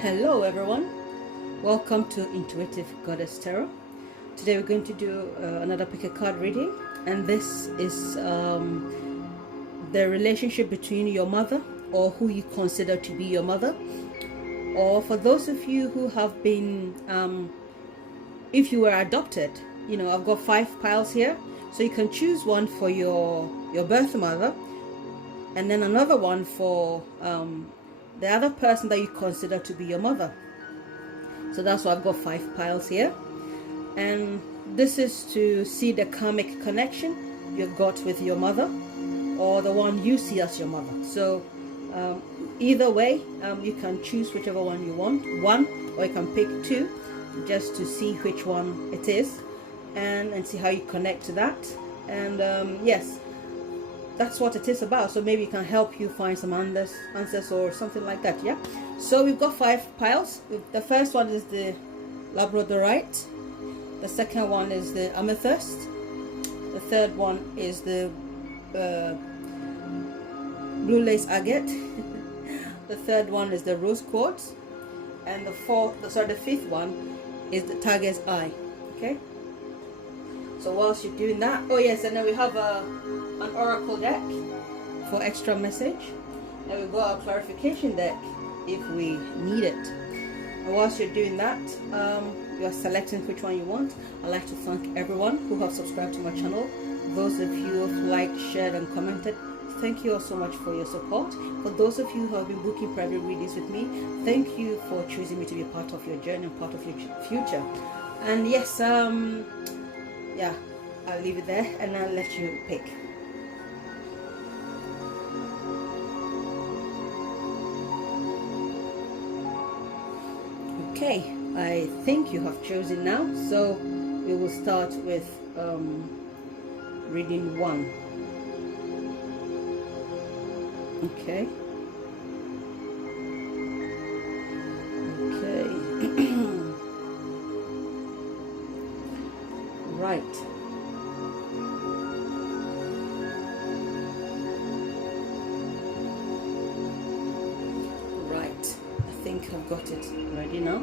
Hello everyone, welcome to Intuitive Goddess Tarot. Today we're going to do another pickacard reading, and this is the relationship between your mother or who you consider to be your mother, or for those of you who have been, if you were adopted, I've got 5 piles here, so you can choose one for your birth mother and then another one for the other person that you consider to be your mother. So that's why I've got 5 piles here, and this is to see the karmic connection you've got with your mother or the one you see as your mother. So either way, you can choose whichever one you want, or you can pick 2 just to see which one it is and see how you connect to that. And yes, that's what it is about. So maybe it can help you find some answers or something like that. Yeah, so we've got 5 piles. The first one is the Labradorite, the second one is the Amethyst, the third one is the blue lace agate, the third one is the rose quartz, and the fifth one is the tiger's eye. Okay, so whilst you're doing that, oh yes, and then we have an oracle deck for extra message, and we've got a clarification deck if we need it. And whilst you're doing that, you are selecting which one you want. I'd like to thank everyone who have subscribed to my channel. Those of you who have liked, shared and commented, thank you all so much for your support. For those of you who have been booking private readings with me, thank you for choosing me to be a part of your journey and part of your future. And yes, yeah, I'll leave it there and I'll let you pick. Okay, I think you have chosen now, so we will start with reading 1. Okay. Okay. Right. Right. I think I've got it ready now.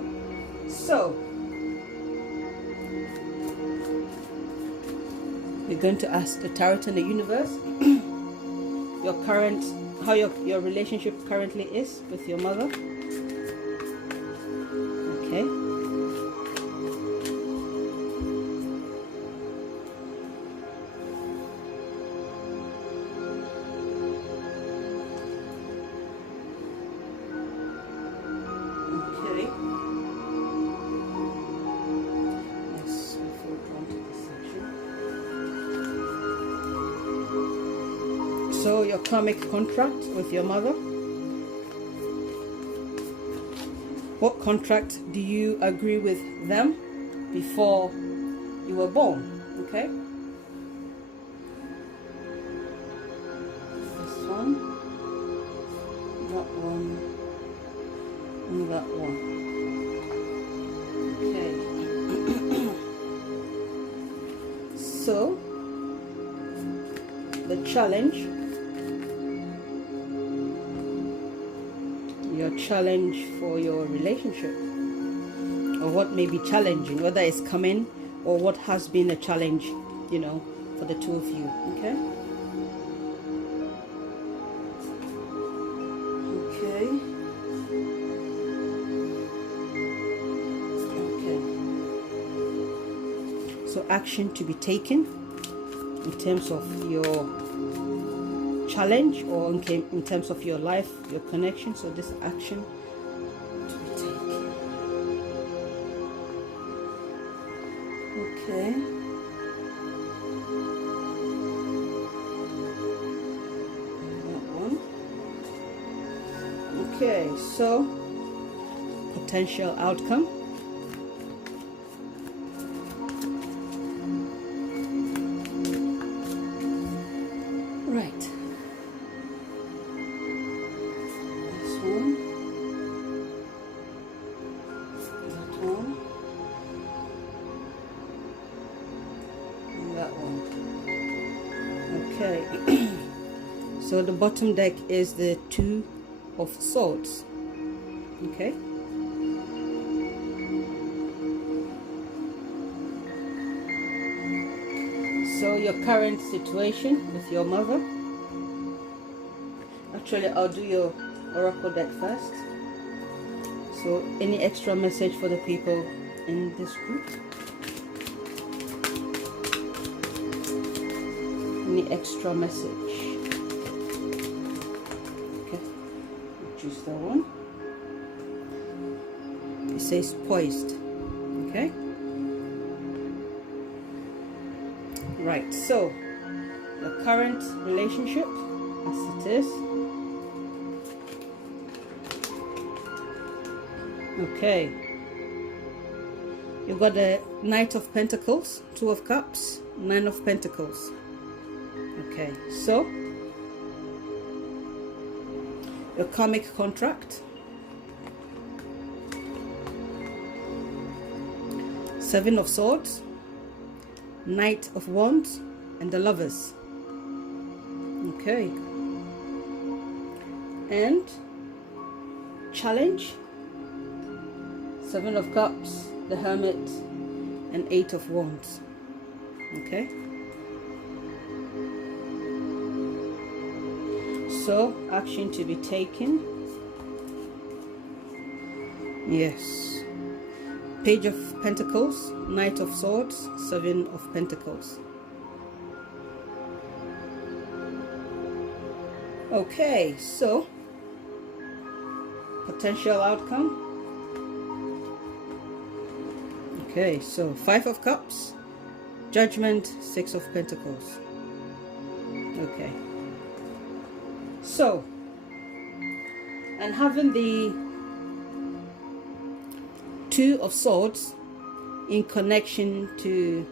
So we're going to ask the tarot and the universe how your relationship currently is with your mother. Okay. So your karmic contract with your mother. What contract do you agree with them before you were born? Okay. This one, that one, and that one. Okay. So the challenge. Your challenge for your relationship, or what may be challenging, whether it's coming or what has been a challenge, for the two of you. Okay. Okay. Okay. So action to be taken in terms of your challenge, or in terms of your life, your connection. So this action to be taken. Okay. That one. Okay, so potential outcome. Right. Okay. So the bottom deck is the 2 of Swords. Okay. So your current situation with your mother. Actually, I'll do your oracle deck first. So any extra message for the people in this group? Any extra message? Okay, I'll choose that one. It says poised. Okay. Right, so the current relationship as it is. Okay. You've got the Knight of Pentacles, Two of Cups, Nine of Pentacles. Okay, so your karmic contract. Seven of Swords, Knight of Wands, and the Lovers. Okay. And challenge. Seven of Cups, the Hermit, and Eight of Wands. Okay. So, action to be taken. Yes. Page of Pentacles, Knight of Swords, Seven of Pentacles. Okay, so potential outcome. Okay, so Five of Cups, Judgment, Six of Pentacles. Okay. So, and having the Two of Swords in connection to,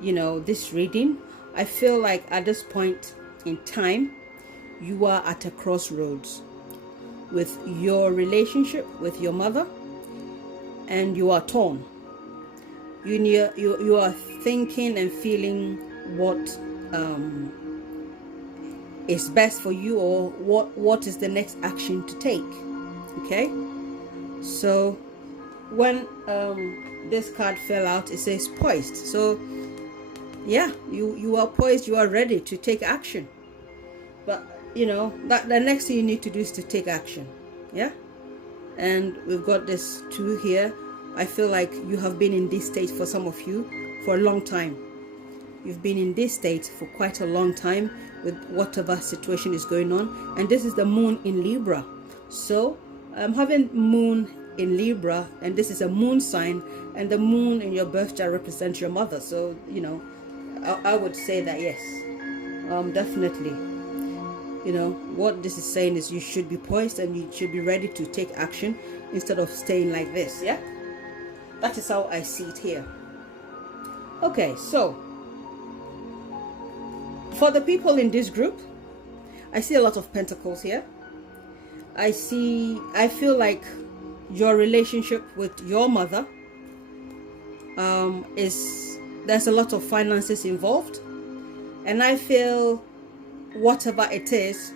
you know, this reading, I feel like at this point in time, you are at a crossroads with your relationship with your mother, and you are torn. You are thinking and feeling what is best for you, or what is the next action to take. Okay, so when this card fell out, it says poised. So yeah, you are poised, you are ready to take action. But you know that the next thing you need to do is to take action. Yeah. And we've got this two here. I feel like you have been in this state, for some of you, for a long time. You've been in this state for quite a long time with whatever situation is going on. And this is the moon in Libra. So I'm having moon in Libra, and this is a moon sign, and the moon in your birth chart represents your mother. So, you know, I would say that yes, definitely. You know, what this is saying is you should be poised and you should be ready to take action instead of staying like this. Yeah, that is how I see it here. Okay, so for the people in this group, I see a lot of pentacles here. I feel like your relationship with your mother there's a lot of finances involved, and I feel whatever it is,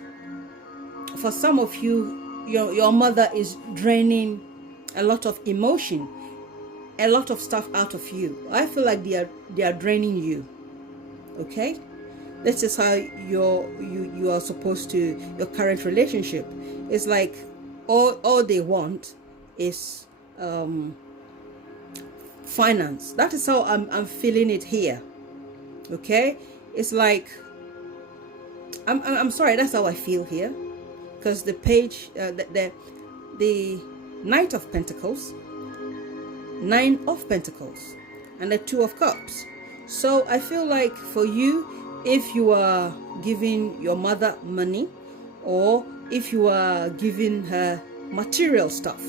for some of you, your mother is draining a lot of emotion, a lot of stuff out of you. I feel like they are draining you. Okay, this is how you are supposed to, your current relationship is like all they want is finance. That is how I'm feeling it here. Okay, it's like I'm sorry, that's how I feel here, because the page, the Knight of Pentacles, Nine of Pentacles, and the Two of Cups. So I feel like for you, if you are giving your mother money, or if you are giving her material stuff,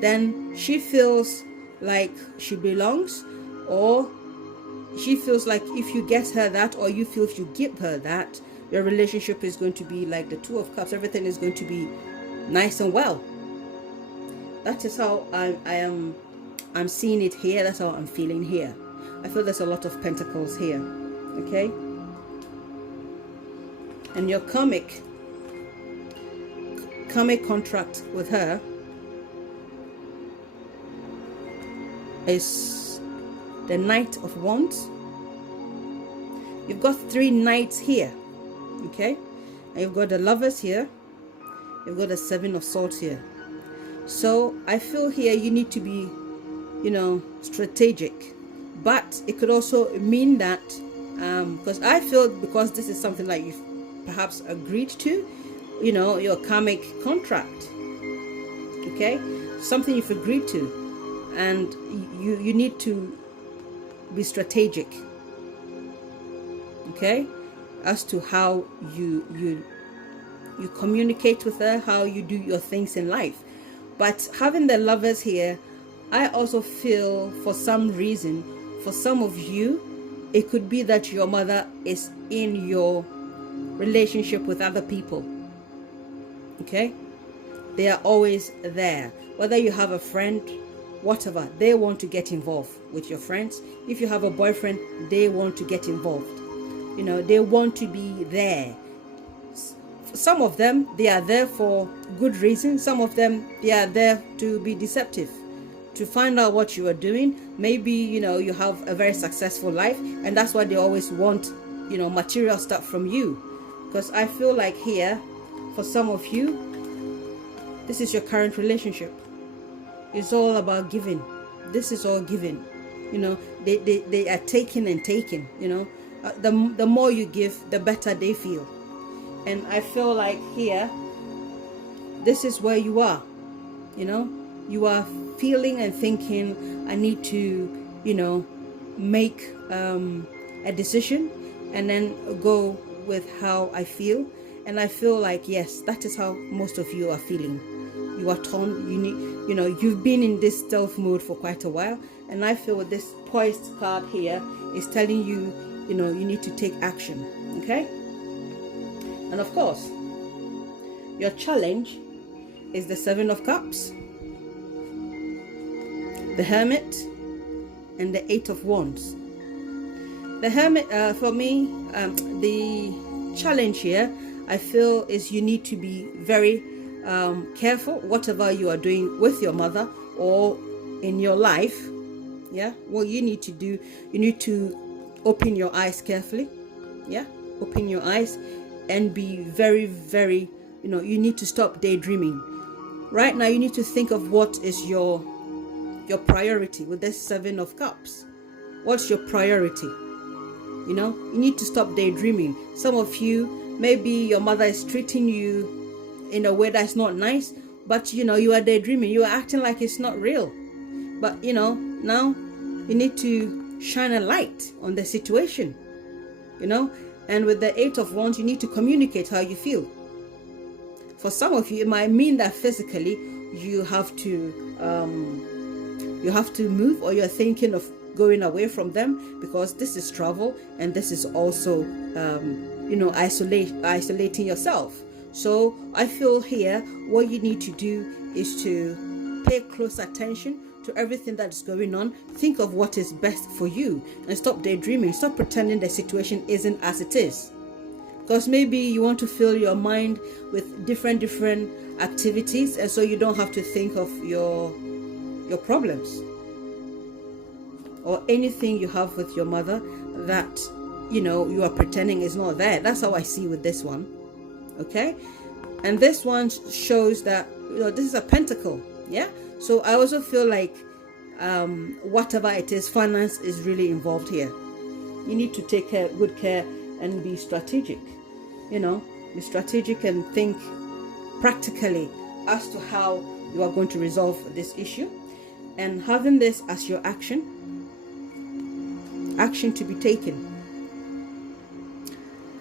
then she feels like she belongs, or she feels like if you get her that, or you feel if you give her that, your relationship is going to be like the Two of Cups. Everything is going to be nice and well. That is how I'm seeing it here. That's how I'm feeling here. I feel there's a lot of pentacles here. Okay, and your karmic contract with her is the Knight of Wands, You've got 3 knights here, okay? And you've got the lovers here. You've got the 7 of swords here. So I feel here you need to be, strategic. But it could also mean that, because I feel, because this is something like you've perhaps agreed to, your karmic contract, okay? Something you've agreed to, and you need to be strategic, okay, as to how you communicate with her, how you do your things in life. But having the lovers here, I also feel for some reason, for some of you, it could be that your mother is in your relationship with other people, okay? They are always there. Whether you have a friend, whatever, they want to get involved with your friends. If you have a boyfriend, they want to get involved. They want to be there. Some of them, they are there for good reason. Some of them, they are there to be deceptive, to find out what you are doing. Maybe, you have a very successful life, and that's why they always want, material stuff from you. Because I feel like here, for some of you, this is your current relationship. It's all about giving. This is all giving. They are taking and taking. The more you give, the better they feel. And I feel like here, this is where you are. You are feeling and thinking, I need to, make a decision and then go with how I feel. And I feel like, yes, that is how most of you are feeling. You are torn. You've been in this stealth mode for quite a while. And I feel this poised card here is telling you, you need to take action. Okay? And of course, your challenge is the 7 of Cups, the Hermit, and the 8 of Wands. The Hermit, for me, the challenge here, I feel, is you need to be very careful whatever you are doing with your mother or in your life. Yeah, what you need to do, you need to open your eyes carefully. Yeah, open your eyes and be very, very, you need to stop daydreaming. Right now, you need to think of what is your priority with this 7 of Cups. What's your priority? You need to stop daydreaming. Some of you, maybe your mother is treating you in a way that's not nice, but you are daydreaming. You are acting like it's not real. But now you need to shine a light on the situation. And with the 8 of Wands, you need to communicate how you feel. For some of you, it might mean that physically you have to move, or you're thinking of going away from them, because this is travel and this is also isolating yourself. So I feel here what you need to do is to pay close attention to everything that is going on. Think of what is best for you and stop daydreaming. Stop pretending the situation isn't as it is, because maybe you want to fill your mind with different activities, and so you don't have to think of your problems or anything you have with your mother that you are pretending is not there. That's how I see with this one. Okay, and this one shows that this is a pentacle. Yeah, so I also feel like whatever it is, finance is really involved here. You need to take good care and be strategic. Be strategic and think practically as to how you are going to resolve this issue, and having this as your action to be taken.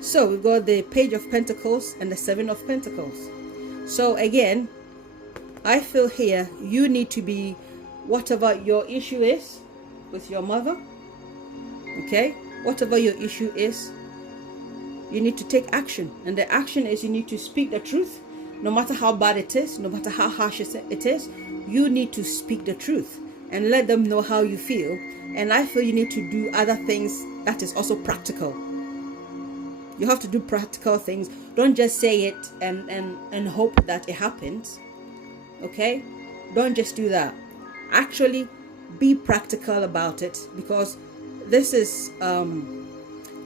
So we've got the Page of Pentacles and the 7 of Pentacles. So again, I feel here you need to be, whatever your issue is with your mother, okay, whatever your issue is, you need to take action. And the action is you need to speak the truth. No matter how bad it is, no matter how harsh it is, you need to speak the truth and let them know how you feel. And I feel you need to do other things that is also practical. You have to do practical things. Don't just say it and hope that it happens. Okay? Don't just do that. Actually, be practical about it, because this is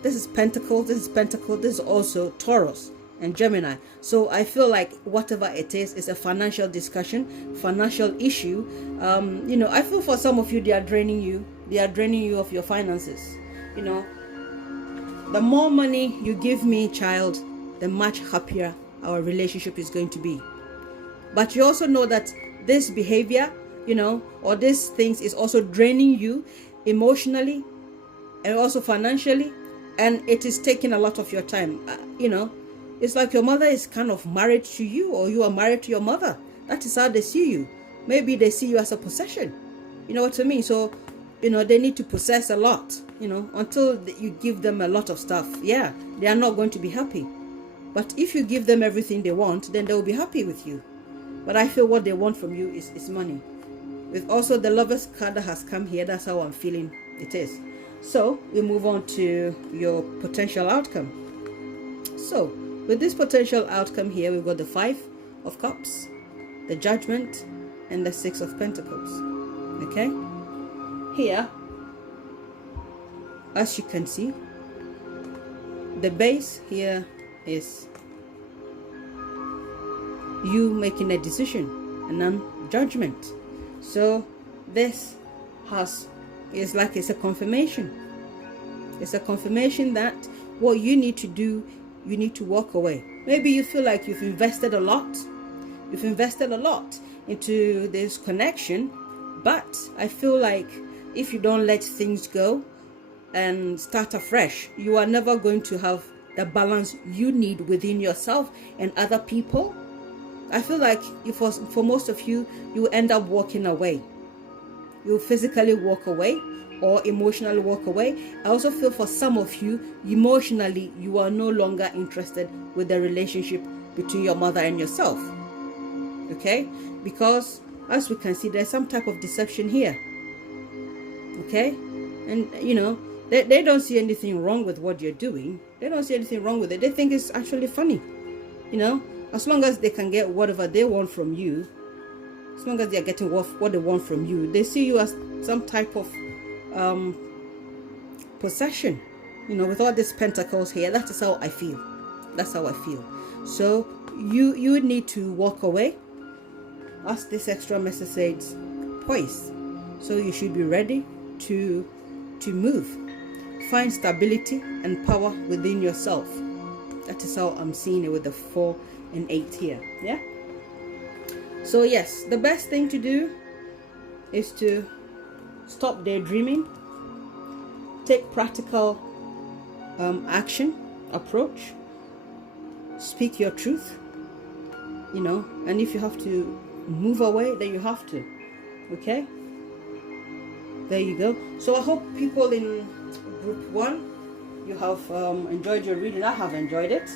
this is Pentacle, this is Pentacle, this is also Taurus and Gemini. So I feel like whatever it is a financial discussion, financial issue. You know, I feel for some of you, they are draining you of your finances. You know, the more money you give me, child, the much happier our relationship is going to be. But you also know that this behavior, you know, or these things is also draining you emotionally and also financially, and it is taking a lot of your time. You know, it's like your mother is kind of married to you, or you are married to your mother. That is how they see you. Maybe they see you as a possession. You know what I mean? So, you know, they need to possess a lot, you know, until you give them a lot of stuff. Yeah, they are not going to be happy. But if you give them everything they want, then they will be happy with you. But I feel what they want from you is money. With also the Lovers card that has come here, that's how I'm feeling it is. So we move on to your potential outcome. So with this potential outcome here, we've got the 5 of Cups, the Judgment, and the 6 of Pentacles. Okay, here, as you can see, the base here is you making a decision, and then judgment. So this is like it's a confirmation. It's a confirmation that what you need to do, you need to walk away. Maybe you feel like you've invested a lot. You've invested a lot into this connection, but I feel like if you don't let things go and start afresh, you are never going to have the balance you need within yourself and other people. I feel like for most of you, you will end up walking away. You will physically walk away or emotionally walk away. I also feel for some of you, emotionally, you are no longer interested with the relationship between your mother and yourself. Okay? Because as we can see, there's some type of deception here. Okay? And you know, they don't see anything wrong with what you're doing. They don't see anything wrong with it. They think it's actually funny. You know, as long as they can get whatever they want from you, as long as they're getting what they want from you, they see you as some type of possession. You know, with all these pentacles here, that is how I feel. That's how I feel. So you need to walk away. As this extra message says, poise. So you should be ready to move. Find stability and power within yourself. That is how I'm seeing it with the 4 and 8 here. Yeah. So yes, the best thing to do is to stop daydreaming. Take practical action, approach. Speak your truth. You know, and if you have to move away, then you have to. Okay. There you go. So I hope people in group 1, you have enjoyed your reading. I have enjoyed it.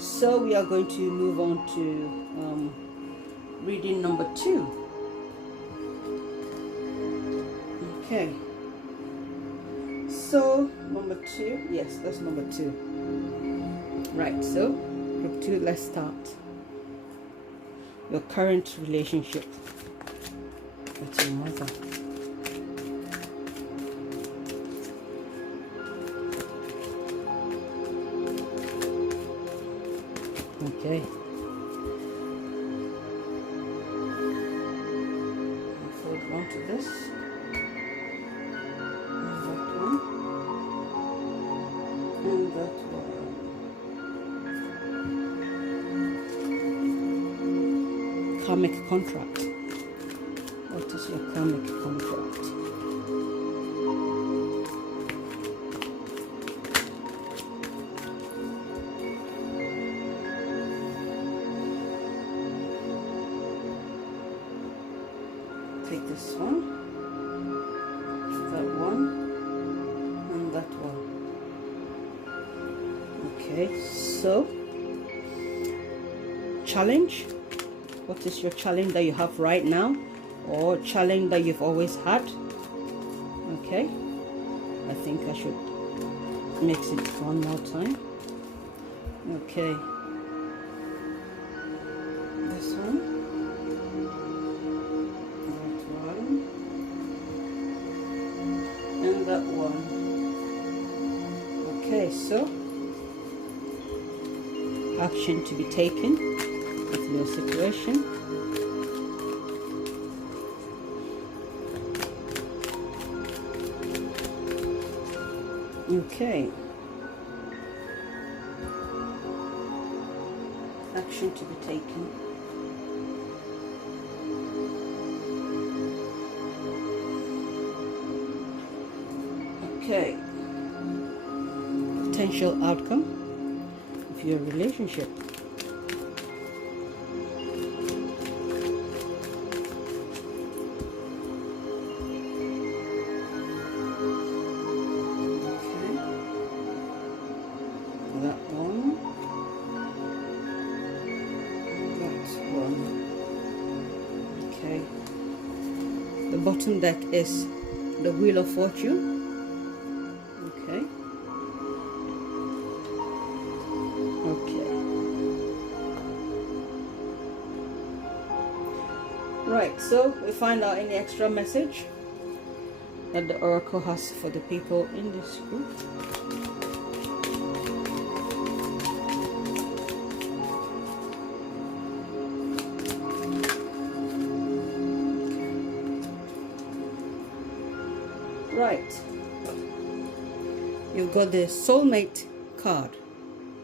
So we are going to move on to reading number 2. Okay. So number 2, yes, that's number 2. Right. So group 2, let's start. Your current relationship with your mother. Okay. Hold on to this. And that one. And that one. Karmic contract. What is your karmic contract? Take this one, that one, and that one. Okay, so challenge. What is your challenge that you have right now, or challenge that you've always had? Okay, I think I should mix it one more time. Okay, this one. And that one. Okay, so action to be taken with your situation. Okay. Action to be taken. Okay. Potential outcome of your relationship. Bottom deck is the Wheel of Fortune. Okay. Right, so we find out any extra message that the Oracle has for the people in this group. Right, you've got the soulmate card.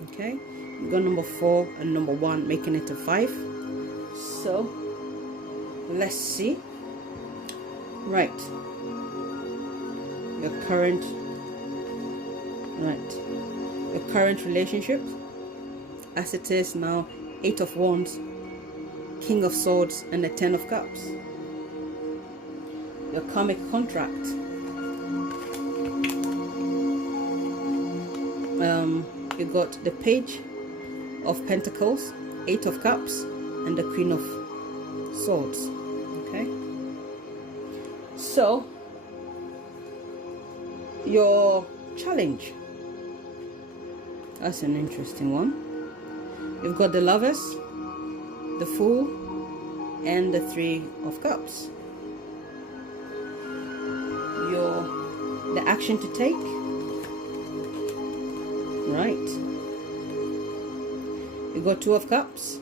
Okay, you've got number 4 and number 1, making it a 5. So let's see. Right, your current relationship, as it is now, 8 of Wands, King of Swords, and the 10 of Cups. Your karmic contract. You got the Page of Pentacles, 8 of Cups, and the Queen of Swords. Okay, so your challenge, that's an interesting one. You've got the Lovers, the Fool, and the 3 of Cups. The action to take. Right, you got 2 of Cups,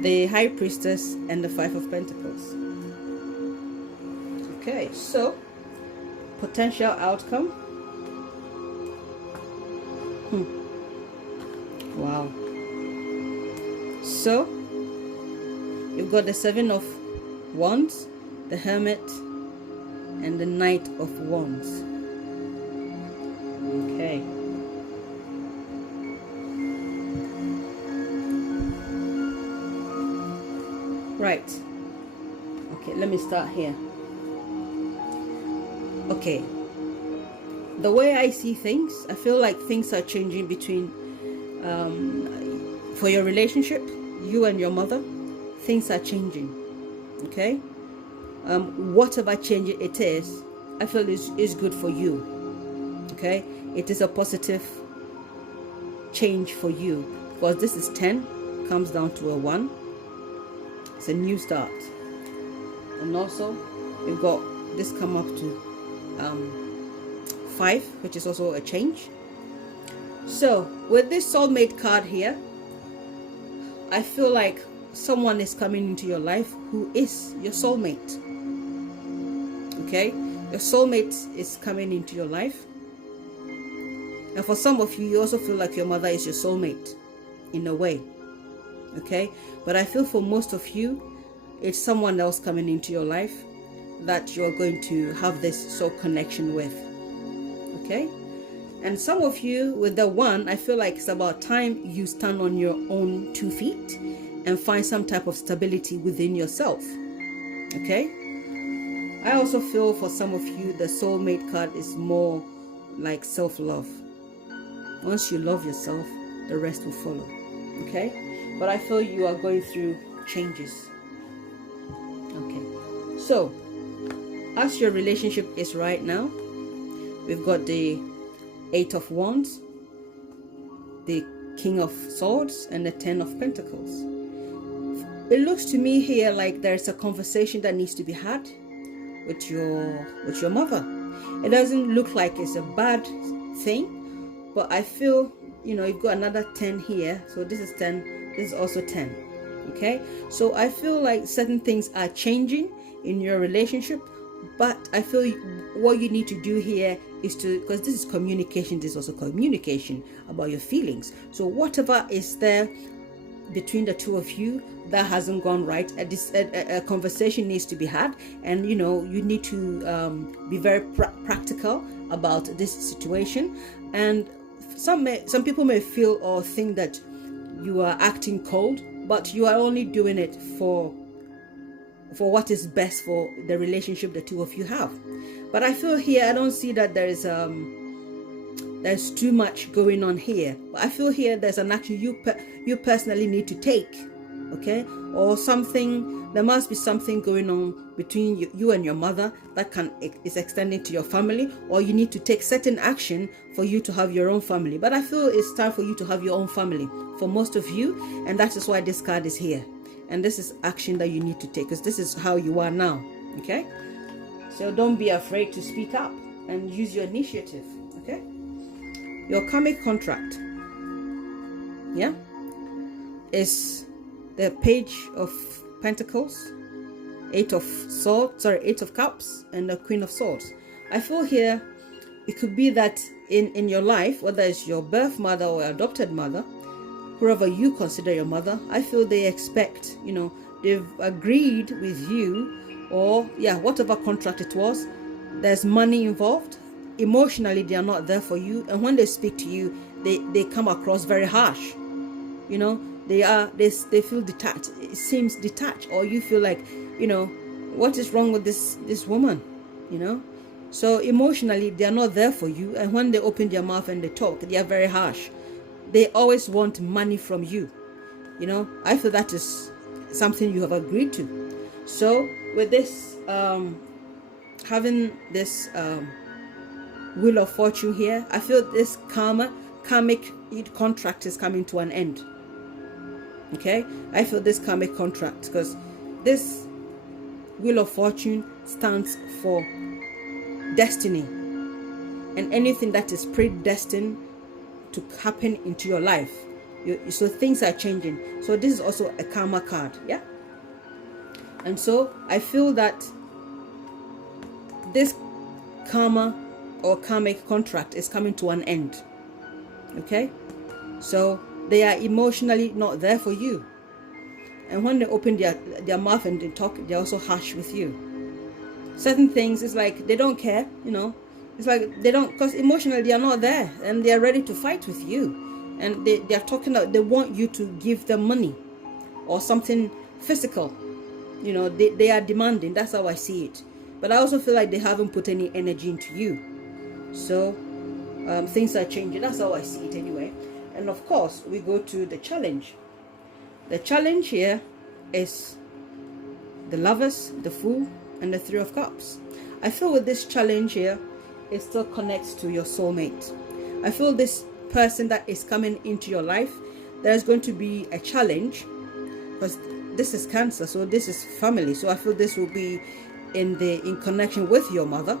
the High Priestess, and the 5 of Pentacles. Okay, so potential outcome. Wow. So you've got the 7 of Wands, the Hermit, and the Knight of Wands. Okay. Right. Okay, let me start here. Okay. The way I see things, I feel like things are changing between, for your relationship, you and your mother, things are changing. Okay. Whatever change it is, I feel is good for you. Okay, it is a positive change for you, because this is 10, comes down to a 1. It's a new start. And also you've got this come up to 5, which is also a change. So with this soulmate card here, I feel like someone is coming into your life who is your soulmate. Okay, your soulmate is coming into your life. And for some of you, you also feel like your mother is your soulmate in a way. Okay, but I feel for most of you, it's someone else coming into your life that you're going to have this soul connection with. Okay, and some of you with the 1, I feel like it's about time you stand on your own 2 feet and find some type of stability within yourself. Okay, I also feel for some of you, the soulmate card is more like self-love. Once you love yourself, the rest will follow. Okay, but I feel you are going through changes. Okay, so as your relationship is right now, we've got the 8 of Wands, the King of Swords, and the 10 of Pentacles. It looks to me here like there's a conversation that needs to be had with your mother. It doesn't look like it's a bad thing, but I feel, you know, you've got another 10 here, so this is 10, this is also 10. Okay, so I feel like certain things are changing in your relationship, but I feel what you need to do here is to, because this is communication, this is also communication about your feelings. So whatever is there between the two of you that hasn't gone right, a conversation needs to be had, and you know, you need to be very practical about this situation. And some people may feel or think that you are acting cold, but you are only doing it for what is best for the relationship the two of you have. But I feel here, I don't see that there's too much going on here. But I feel here there's an action you personally need to take, okay? Or something, there must be something going on between you and your mother that is extending to your family, or you need to take certain action for you to have your own family. But I feel it's time for you to have your own family for most of you, and that is why this card is here. And this is action that you need to take, because this is how you are now, okay? So don't be afraid to speak up and use your initiative, okay? Your karmic contract, yeah, is the Page of Pentacles, Eight of Cups, and the Queen of Swords. I feel here it could be that in your life, whether it's your birth mother or adopted mother, whoever you consider your mother, I feel they expect, you know, they've agreed with you, or yeah, whatever contract it was, there's money involved. Emotionally, they are not there for you, and when they speak to you, they come across very harsh. You know, they feel detached. It seems detached, or you feel like, you know, what is wrong with this woman, you know? So emotionally, they are not there for you, and when they open their mouth and they talk, they are very harsh. They always want money from you, you know. I feel that is something you have agreed to. So with this, having this Wheel of Fortune here, I feel this karmic contract is coming to an end. Okay, I feel this karmic contract, because this Wheel of Fortune stands for destiny, and anything that is predestined to happen into your life. So things are changing. So this is also a karma card, yeah. And so I feel that this karma or karmic contract is coming to an end. Okay, so they are emotionally not there for you, and when they open their mouth and they talk, they're also harsh with you. Certain things, it's like they don't care, you know. It's like they don't, because emotionally they are not there, and they are ready to fight with you, and they are talking about, they want you to give them money or something physical, you know. They are demanding. That's how I see it. But I also feel like they haven't put any energy into you. So things are changing. That's how I see it anyway. And of course, we go to the challenge. The challenge here is the Lovers, the Fool, and the Three of Cups. I feel with this challenge here, it still connects to your soulmate. I feel this person that is coming into your life, there's going to be a challenge, because this is Cancer, so this is family. So I feel this will be in connection with your mother,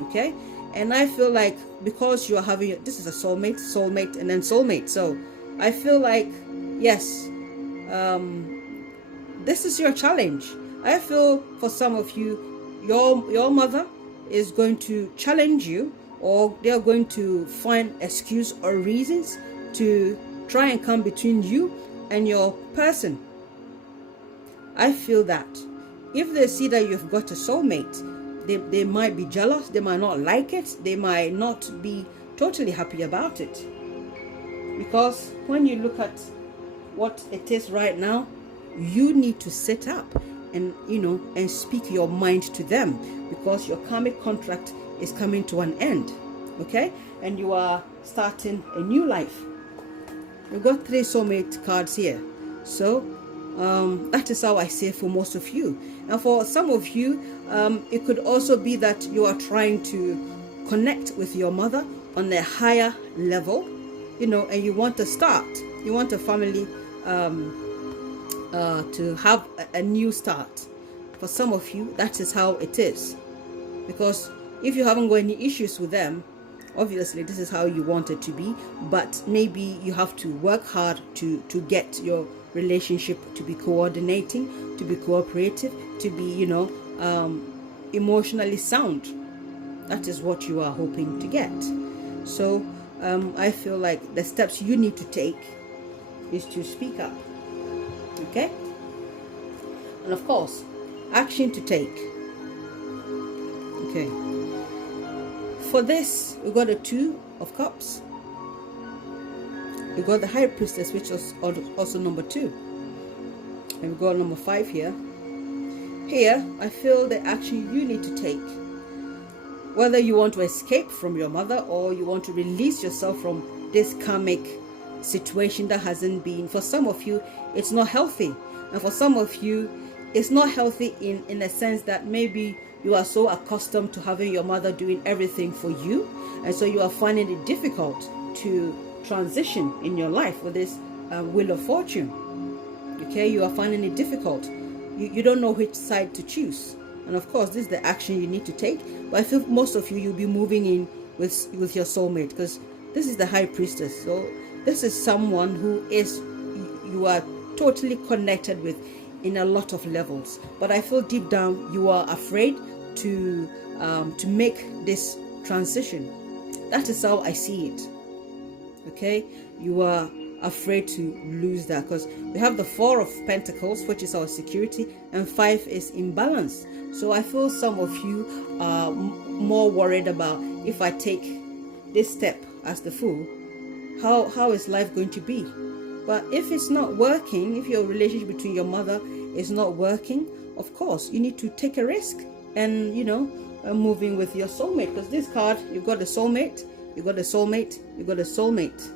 okay? And I feel like because you are having, this is a soulmate, and then soulmate. So I feel like, yes, this is your challenge. I feel for some of you, your mother is going to challenge you, or they are going to find excuse or reasons to try and come between you and your person. I feel that if they see that you've got a soulmate, they might be jealous, they might not like it, they might not be totally happy about it. Because when you look at what it is right now, you need to sit up and, you know, and speak your mind to them, because your karmic contract is coming to an end, okay? And you are starting a new life. We've got 3 soulmate cards here. So that is how I see it for most of you. And for some of you, it could also be that you are trying to connect with your mother on a higher level, you know, and you want to start. You want a family to have a new start. For some of you, that is how it is. Because if you haven't got any issues with them, Obviously this is how you want it to be, but maybe you have to work hard to get your relationship to be coordinating, to be cooperative, to be, you know, emotionally sound. That is what you are hoping to get. So I feel like the steps you need to take is to speak up. Okay? And of course, action to take. Okay. For this, we got a 2 of Cups. We got the High Priestess, which was also number 2. And we got number 5 here. Here, I feel the action you need to take. Whether you want to escape from your mother or you want to release yourself from this karmic situation that hasn't been, for some of you, it's not healthy. And for some of you, it's not healthy in a sense that maybe you are so accustomed to having your mother doing everything for you, and so you are finding it difficult to transition in your life with this wheel of fortune. Okay, you are finding it difficult. You don't know which side to choose. And of course, this is the action you need to take. But I feel most of you, you'll be moving in with your soulmate, because this is the High Priestess. So this is someone who is, you are totally connected with in a lot of levels. But I feel deep down you are afraid to make this transition. That is how I see it. Okay, you are afraid to lose that, because we have the 4 of Pentacles, which is our security, and 5 is imbalance. So I feel some of you are more worried about, if I take this step as the Fool, how is life going to be? But if it's not working, if your relationship between your mother is not working, of course you need to take a risk and, you know, moving with your soulmate. Because this card, you've got a soulmate, you've got a soulmate, you've got a soulmate,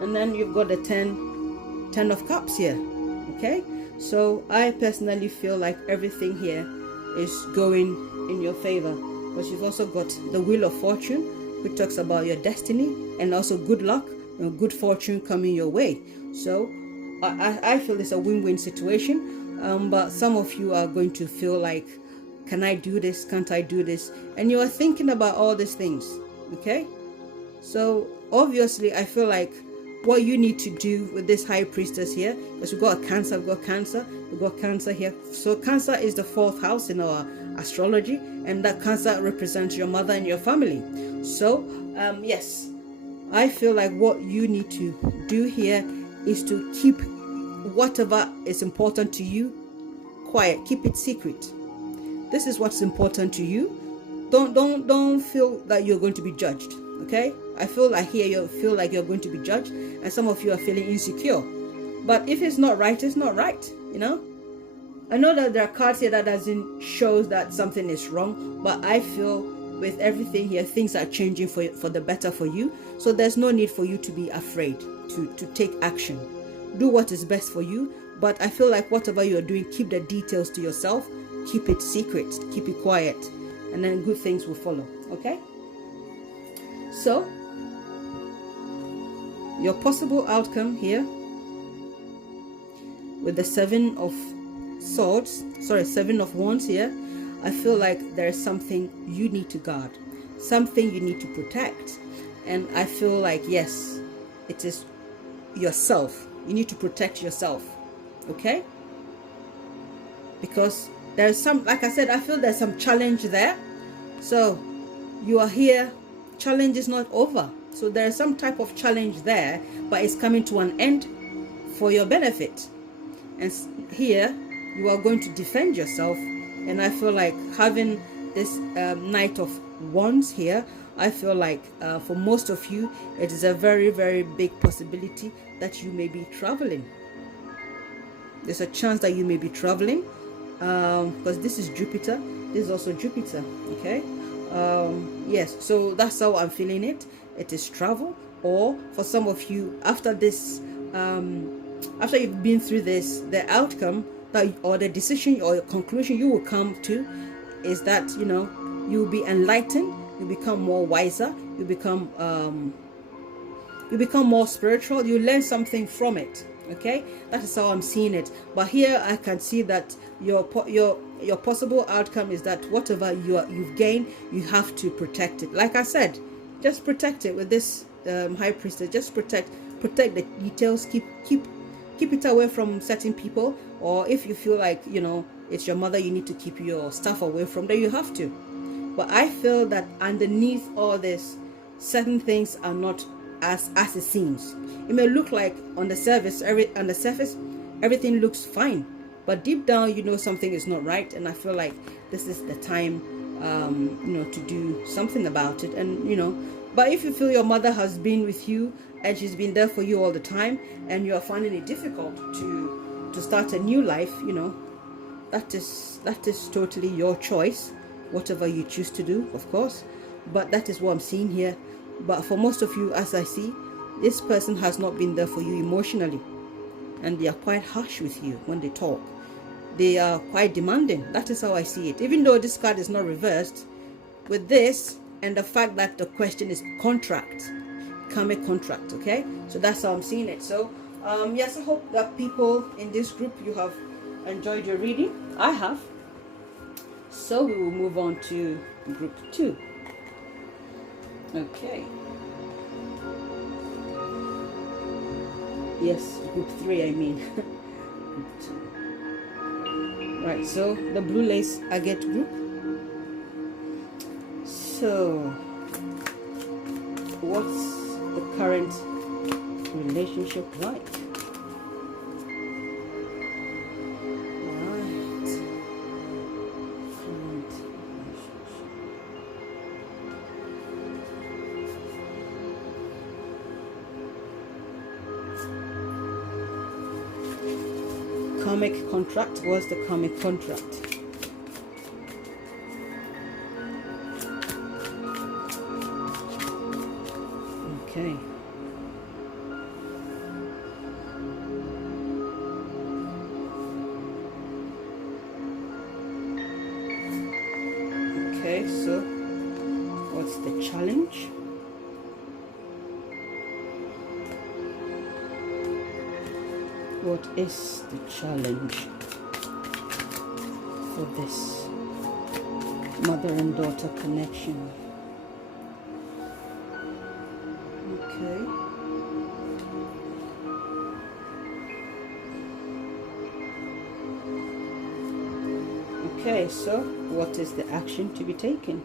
and then you've got the 10 of Cups here. Okay, so I personally feel like everything here is going in your favor, but you've also got the Wheel of Fortune, which talks about your destiny and also good luck and good fortune coming your way. So I feel it's a win-win situation, but some of you are going to feel like, can I do this, can't I do this? And you are thinking about all these things. Okay, so obviously I feel like what you need to do with this High Priestess here, because we've got a Cancer, we've got Cancer here. So Cancer is the 4th house in our astrology, and that Cancer represents your mother and your family. So yes, I feel like what you need to do here is to keep whatever is important to you quiet. Keep it secret. This is what's important to you. Don't feel that you're going to be judged. Okay, I feel like here you feel like you're going to be judged, and some of you are feeling insecure. But if it's not right, it's not right. You know, I know that there are cards here that doesn't show that something is wrong, but I feel with everything here, things are changing for the better for you. So there's no need for you to be afraid to take action. Do what is best for you. But I feel like whatever you're doing, keep the details to yourself. Keep it secret. Keep it quiet, and then good things will follow. Okay. So your possible outcome here with the 7 of Wands here, I feel like there is something you need to guard, something you need to protect. And I feel like, yes, it is yourself. You need to protect yourself. Okay, because there's some, like I said, I feel there's some challenge there. So you are here, challenge is not over. So there is some type of challenge there, but it's coming to an end for your benefit. And here you are going to defend yourself. And I feel like having this Knight of Wands here, I feel like for most of you, it is a very, very big possibility that you may be traveling. There's a chance that you may be traveling, because this is Jupiter, this is also Jupiter. Okay, yes, so that's how I'm feeling it. It is travel, or for some of you, after this, after you've been through this, the outcome that, or the decision or conclusion you will come to is that, you know, you will be enlightened, you become more wiser, you become more spiritual, you learn something from it. Okay, that is how I'm seeing it. But here I can see that your possible outcome is that whatever you've gained, you have to protect it. Like I said, just protect it with this high priestess. Just protect the details. Keep it away from certain people, or if you feel like, you know, it's your mother, you need to keep your stuff away from there, you have to. But I feel that underneath all this, certain things are not as it seems. It may look like on the surface everything looks fine, but deep down you know something is not right. And I feel like this is the time, you know, to do something about it. And you know, but if you feel your mother has been with you and she's been there for you all the time, and you are finding it difficult to start a new life, you know, that is totally your choice, whatever you choose to do, of course. But that is what I'm seeing here. But for most of you, as I see, this person has not been there for you emotionally, and they are quite harsh with you when they talk. They are quite demanding. That is how I see it. Even though this card is not reversed, with this and the fact that the question is contract, karmic contract, okay? So that's how I'm seeing it. So yes, I hope that people in this group, you have enjoyed your reading. I have. So we will move on to group 2. Okay. Yes, group 3 I mean. Group 2. Right, so the blue lace agate group. So what's the current relationship like? Karmic contract. Was the karmic contract? Okay. Okay, so what's the challenge? What is the challenge for this mother and daughter connection? Okay. Okay, so what is the action to be taken?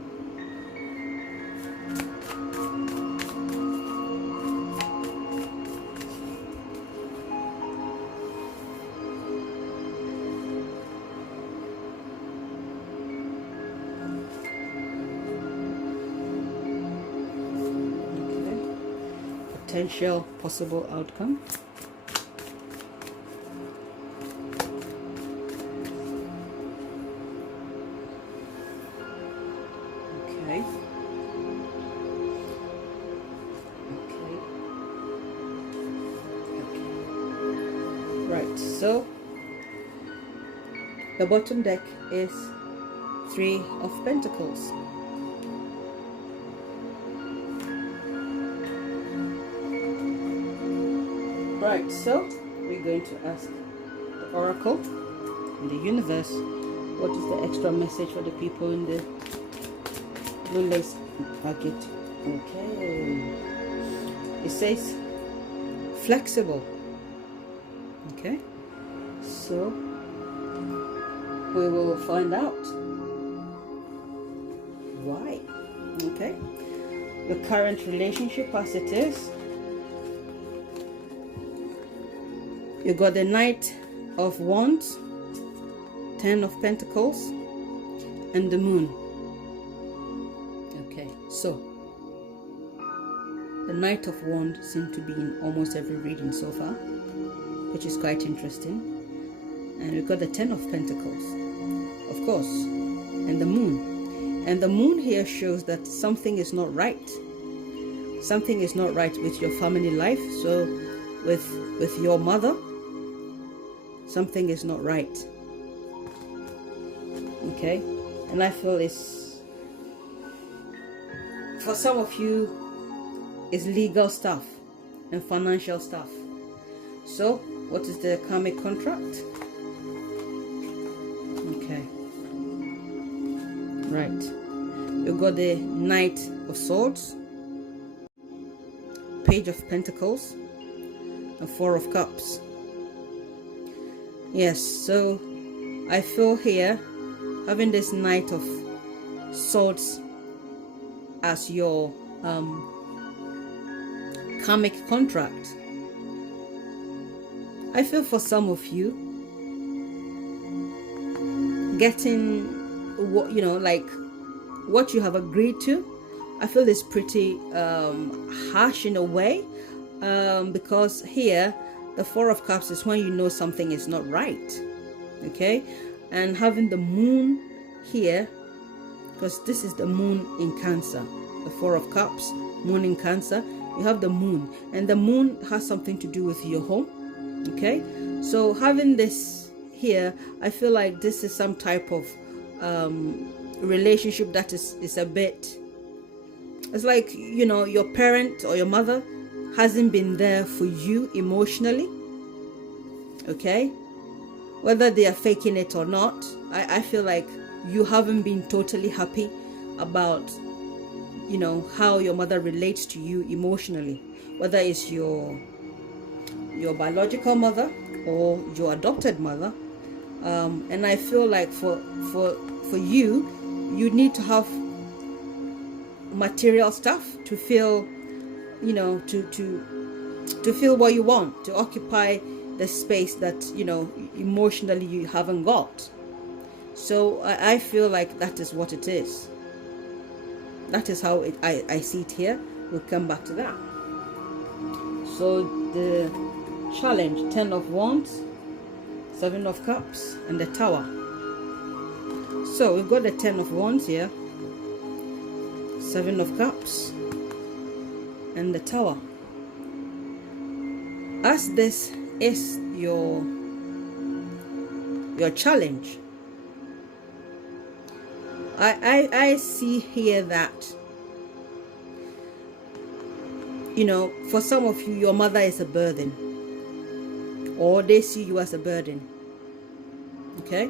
Potential possible outcome. Okay. Right, so the bottom deck is 3 of Pentacles. Right, so we're going to ask the Oracle and the universe, what is the extra message for the people in the blue lace agate? Okay, it says flexible. Okay, so we will find out why. Okay, the current relationship as it is. You got the Knight of Wands, 10 of Pentacles, and the Moon. Okay, so the Knight of Wands seems to be in almost every reading so far, which is quite interesting. And we got the 10 of Pentacles, of course, and the Moon. And the Moon here shows that something is not right. Something is not right with your family life. So with your mother, something is not right. Okay, and I feel it's, for some of you, it's legal stuff and financial stuff. So what is the karmic contract? Okay, right, you got the Knight of Swords, Page of Pentacles and Four of Cups. Yes, so I feel here having this Knight of Swords as your karmic contract. I feel for some of you getting what like what you have agreed to, I feel is pretty harsh in a way, because here the Four of Cups is when you know something is not right. Okay, and having the Moon here, because this is the Moon in Cancer, the Four of Cups, Moon in Cancer, you have the Moon, and the Moon has something to do with your home. Okay, so having this here, I feel like this is some type of relationship that is a bit, it's like your parent or your mother hasn't been there for you emotionally. Okay, whether they are faking it or not, I feel like you haven't been totally happy about how your mother relates to you emotionally, whether it's your biological mother or your adopted mother. And I feel like for you need to have material stuff to feel to feel what you want, to occupy the space that emotionally you haven't got. So I feel like that is what it is. That is how I see it here. We'll come back to that. So the challenge, 10 of Wands, 7 of Cups, and the Tower. So we've got the 10 of Wands here, 7 of Cups, and the Tower. As this is your challenge, I see here that for some of you, your mother is a burden, or they see you as a burden. Okay,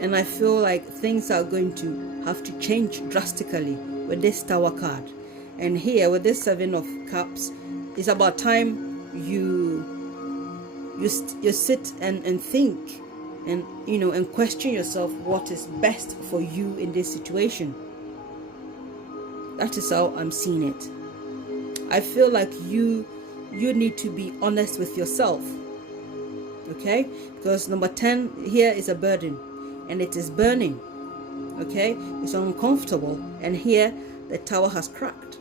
and I feel like things are going to have to change drastically with this Tower card. And here with this 7 of Cups, it's about time you sit and think and and question yourself what is best for you in this situation. That is how I'm seeing it. I feel like you need to be honest with yourself. Okay, because number 10 here is a burden, and it is burning. Okay, it's uncomfortable, and here the Tower has cracked.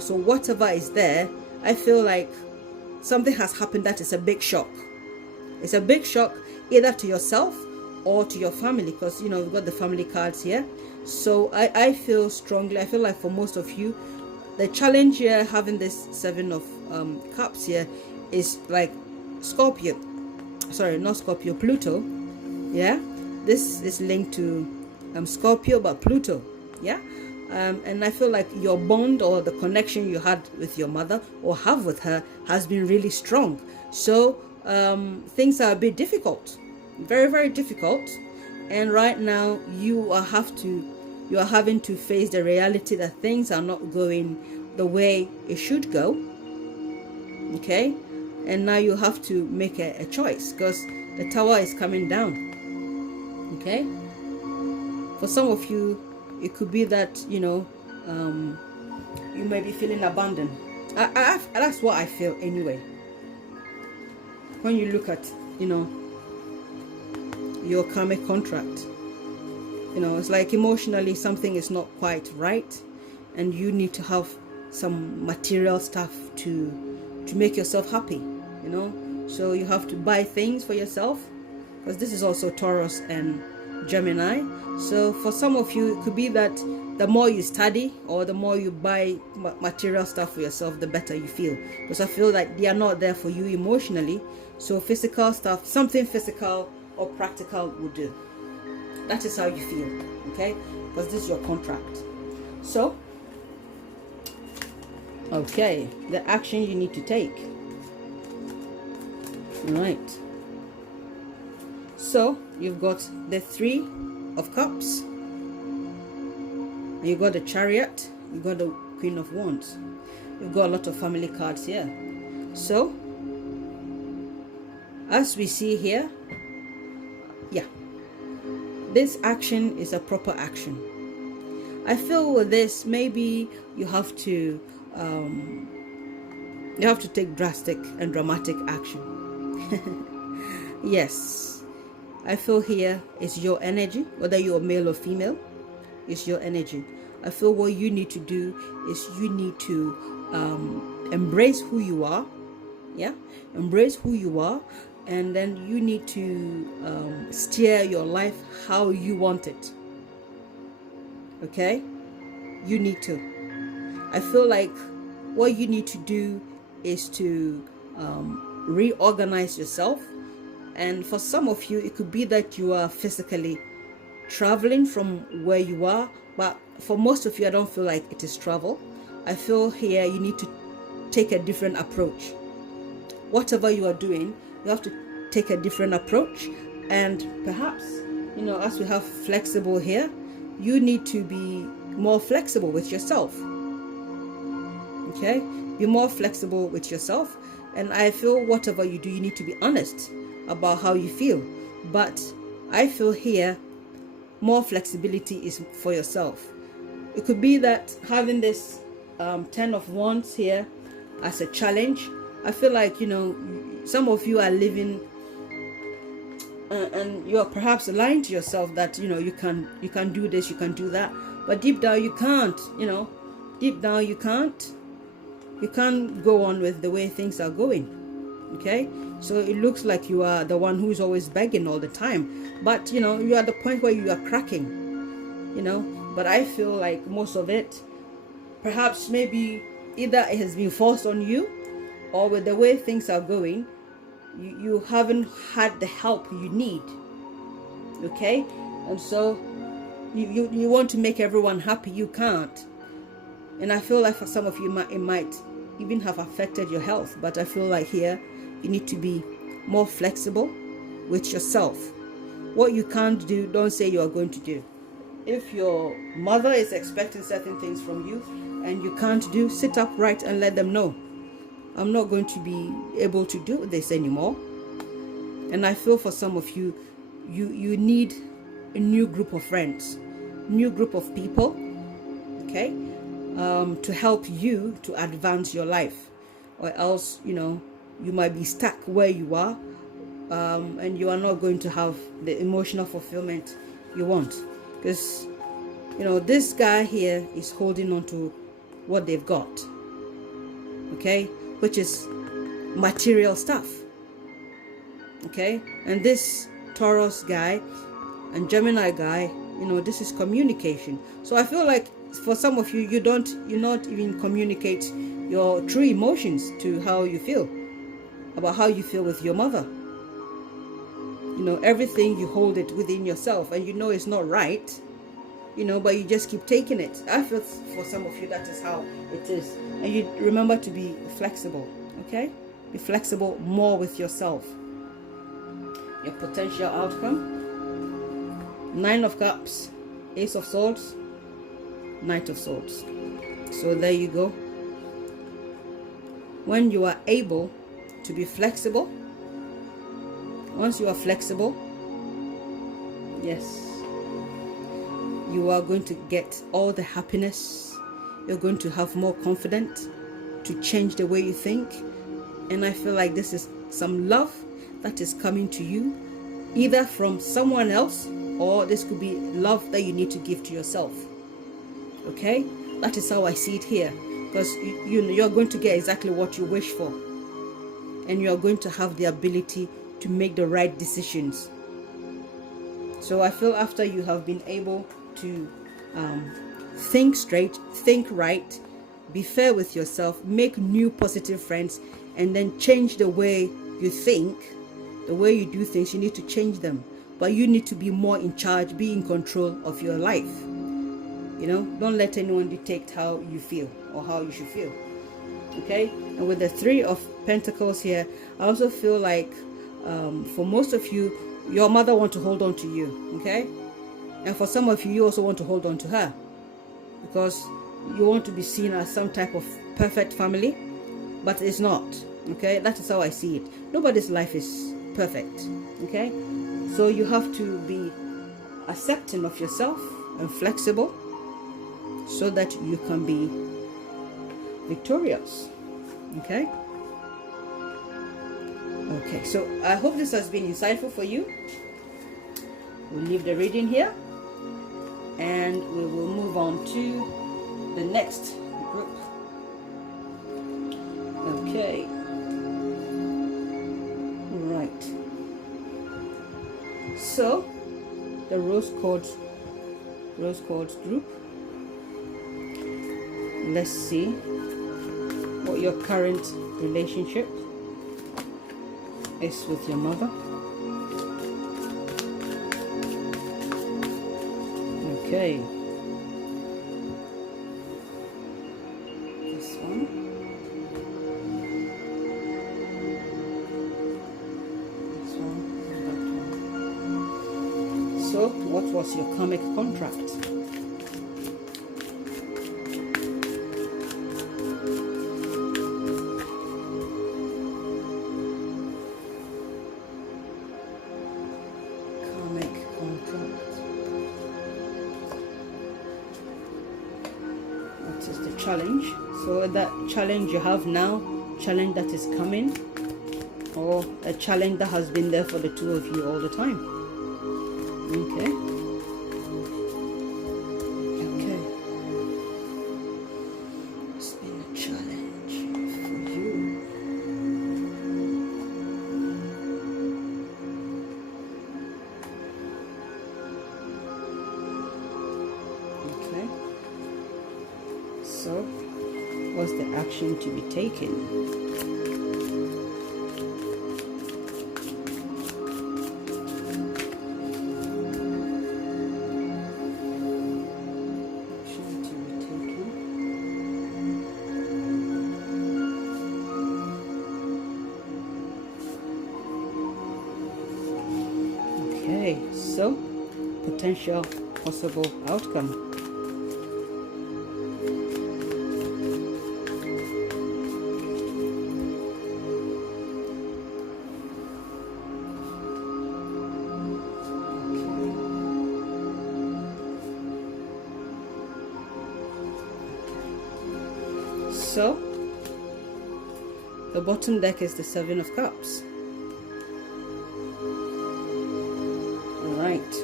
So whatever is there, I feel like something has happened that is a big shock. It's a big shock either to yourself or to your family, because we've got the family cards here. So I feel strongly, I feel like for most of you, the challenge here, having this 7 of Cups here, is like Scorpio, sorry, not Scorpio, Pluto. Yeah, this is linked to Scorpio, but Pluto. Yeah, and I feel like your bond or the connection you had with your mother or have with her has been really strong. So things are a bit difficult, very, very difficult. And right now you are having to face the reality that things are not going the way it should go. Okay, and now you have to make a choice, because the Tower is coming down. Okay, for some of you it could be that you may be feeling abandoned. That's what I feel anyway. When you look at your karmic contract, it's like emotionally something is not quite right, and you need to have some material stuff to make yourself happy. So you have to buy things for yourself, because this is also Taurus and Gemini. So for some of you, it could be that the more you study or the more you buy material stuff for yourself, the better you feel, because I feel like they are not there for you emotionally. So physical stuff, something physical or practical will do. That is how you feel. Okay, because this is your contract. So okay, the action you need to take. All right, so you've got the 3 of Cups, and you got the Chariot, you got the Queen of Wands. We've got a lot of family cards here. So as we see here, yeah, this action is a proper action. I feel with this, maybe you have to take drastic and dramatic action. Yes, I feel here is your energy, whether you're male or female, it's your energy. I feel what you need to do is you need to embrace who you are. Yeah, embrace who you are, and then you need to steer your life how you want it. Okay, you need to. I feel like what you need to do is to reorganize yourself. And for some of you, it could be that you are physically traveling from where you are, but for most of you, I don't feel like it is travel. I feel here you need to take a different approach. Whatever you are doing, you have to take a different approach. And perhaps, you know, as we have flexible here, you need to be more flexible with yourself. Okay, be more flexible with yourself. And I feel whatever you do, you need to be honest about how you feel. But I feel here more flexibility is for yourself. It could be that having this 10 of Wands here as a challenge, I feel like, you know, some of you are living and you're perhaps lying to yourself that, you know, you can do this, you can do that, but deep down you can't. You know, deep down you can't go on with the way things are going. Okay, so it looks like you are the one who's always begging all the time, but you know, you're at the point where you are cracking, you know. But I feel like most of it, perhaps maybe either it has been forced on you, or with the way things are going, you haven't had the help you need. Okay, and so you want to make everyone happy, you can't. And I feel like for some of you, it might even have affected your health. But I feel like here you need to be more flexible with yourself. What you can't do, don't say you are going to do. If your mother is expecting certain things from you and you can't do, sit upright and let them know, I'm not going to be able to do this anymore. And I feel for some of you, you need a new group of friends, new group of people, okay, to help you to advance your life. Or else, you know, you might be stuck where you are, and you are not going to have the emotional fulfillment you want. Because, you know, this guy here is holding on to what they've got, okay, which is material stuff. Okay, and this Taurus guy and Gemini guy, you know, this is communication. So I feel like for some of you, you not even communicate your true emotions to how you feel, about how you feel with your mother. You know, everything you hold it within yourself, and you know it's not right, you know, but you just keep taking it. I feel for some of you that is how it is. And you remember to be flexible, okay? Be flexible more with yourself. Your potential outcome: 9 of Cups, Ace of Swords, Knight of Swords. So there you go. When you are able to be flexible, once you are flexible, yes, you are going to get all the happiness. You're going to have more confidence to change the way you think. And I feel like this is some love that is coming to you, either from someone else, or this could be love that you need to give to yourself. Okay, that is how I see it here, because you're going to get exactly what you wish for, and you're going to have the ability to make the right decisions. So I feel after you have been able to think straight, think right, be fair with yourself, make new positive friends, and then change the way you think, the way you do things, you need to change them. But you need to be more in charge, be in control of your life. You know, don't let anyone dictate how you feel or how you should feel. Okay, and with the 3 of Pentacles here, I also feel like for most of you, your mother wants to hold on to you. Okay, and for some of you, you also want to hold on to her, because you want to be seen as some type of perfect family, but it's not. Okay, that is how I see it. Nobody's life is perfect. Okay, so you have to be accepting of yourself and flexible so that you can be victorious. Okay, so I hope this has been insightful for you. We'll leave the reading here and we will move on to the next group. Okay, right, so the rose quartz group. Let's see what your current relationship is with your mother. Okay, this one. This one and that one. So what was your karmic contract? Challenge. So that challenge you have now, challenge that is coming, or a challenge that has been there for the two of you all the time. Okay. It's been a challenge for you. Okay. So, what's the action to be taken? Action to be taken. Okay, so potential possible outcome. So, the bottom deck is the Seven of Cups. Alright.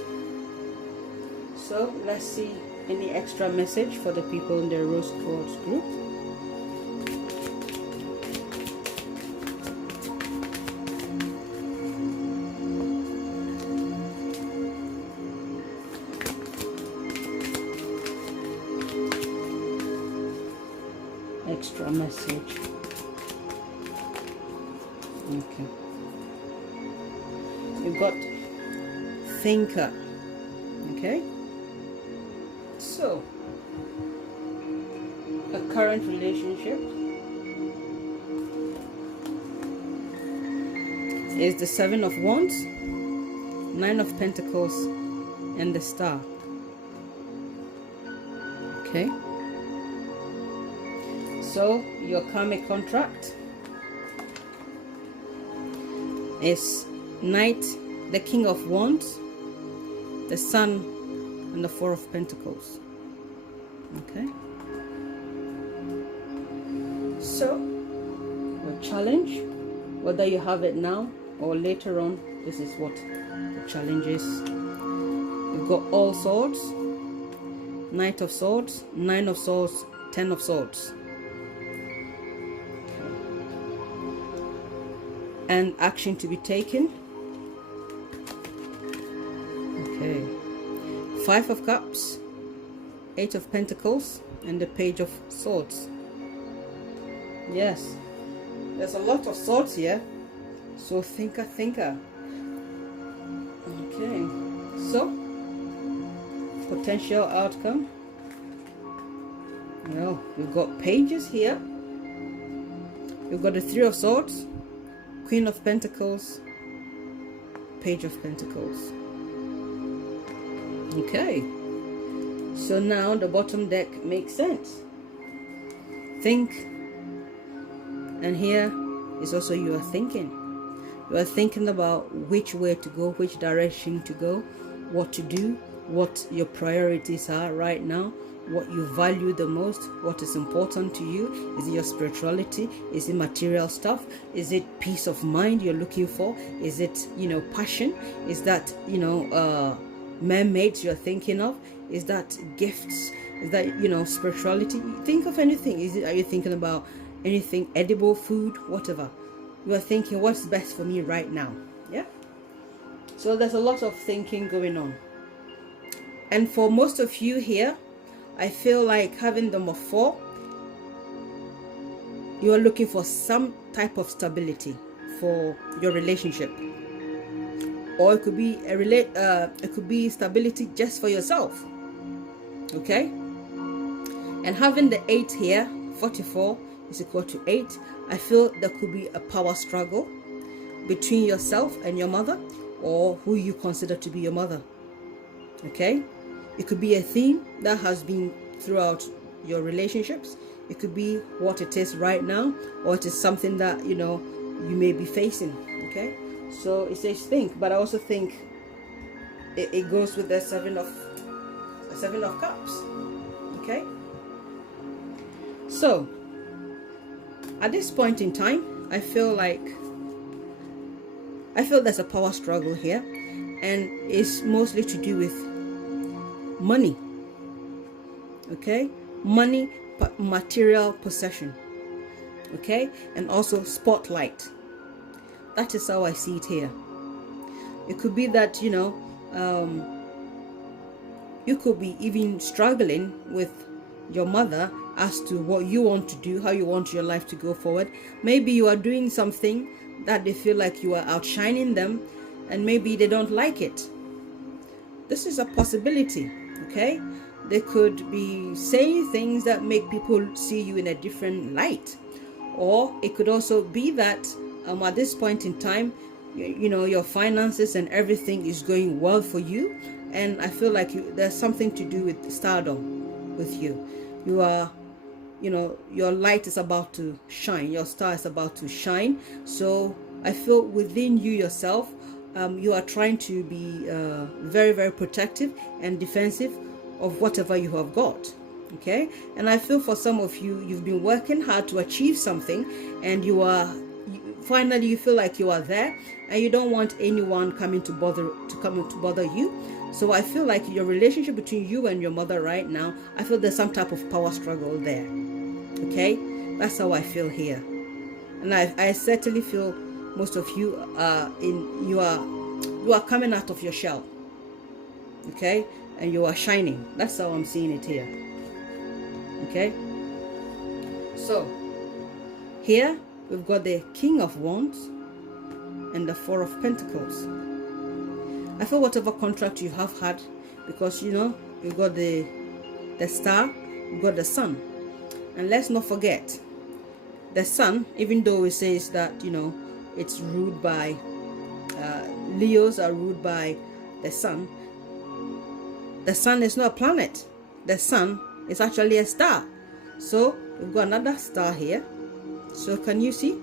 So, let's see any extra message for the people in the Rose Quartz group. Extra message. Okay. You've got thinker. Okay. So, a current relationship is the Seven of Wands, Nine of Pentacles, and the Star. Okay. So your karmic contract is Knight, the King of Wands, the Sun, and the Four of Pentacles. Okay. So your challenge, whether you have it now or later on, this is what the challenge is. You've got all swords, Knight of Swords, Nine of Swords, Ten of Swords. And action to be taken. Okay. Five of Cups, Eight of Pentacles, and the Page of Swords. Yes, there's a lot of swords here. So thinker. Okay. So potential outcome. Well, we've got pages here. We've got the Three of Swords, Queen of Pentacles, Page of Pentacles. Okay, so now the bottom deck makes sense. Think And here is also you are thinking. You are thinking about which way to go, which direction to go, what to do, what your priorities are right now, what you value the most, what is important to you. Is it your spirituality? Is it material stuff? Is it peace of mind you're looking for? Is it, passion? Is that, mermaids you're thinking of? Is that gifts? Is that, spirituality? Think of anything. Are you thinking about anything edible, food, whatever? You are thinking, what's best for me right now? Yeah. So there's a lot of thinking going on. And for most of you here, I feel like having number 4, you are looking for some type of stability for your relationship, or it could be it could be stability just for yourself. Okay. And having the 8 here, 44 is equal to 8. I feel there could be a power struggle between yourself and your mother, or who you consider to be your mother. Okay. It could be a theme that has been throughout your relationships. It could be what it is right now, or it is something that you may be facing. Okay, so it says think, but I also think it goes with the 7 of Cups. Okay, so at this point in time, I feel there's a power struggle here, and it's mostly to do with money. Okay, money, material possession. Okay, and also spotlight. That is how I see it here. It could be that you could be even struggling with your mother as to what you want to do, how you want your life to go forward. Maybe you are doing something that they feel like you are outshining them, and maybe they don't like it. This is a possibility. Okay, they could be saying things that make people see you in a different light, or it could also be that at this point in time, your finances and everything is going well for you, and I feel like there's something to do with stardom with you. You are, your light is about to shine, your star is about to shine. So I feel within you yourself, you are trying to be very, very protective and defensive of whatever you have got. Okay, and I feel for some of you, you've been working hard to achieve something, and finally you feel like you are there, and you don't want anyone coming to bother you. So I feel like your relationship between you and your mother right now, I feel there's some type of power struggle there. Okay, that's how I feel here, and I certainly feel most of you you are coming out of your shell. Okay, and you are shining. That's how I'm seeing it here. Okay, so here we've got the King of Wands and the 4 of Pentacles. I feel whatever contract you have had, because you've got the star, you've got the sun, and let's not forget the sun. Even though it says that it's ruled by Leos are ruled by the sun. The sun is not a planet. The sun is actually a star. So we've got another star here. So can you see?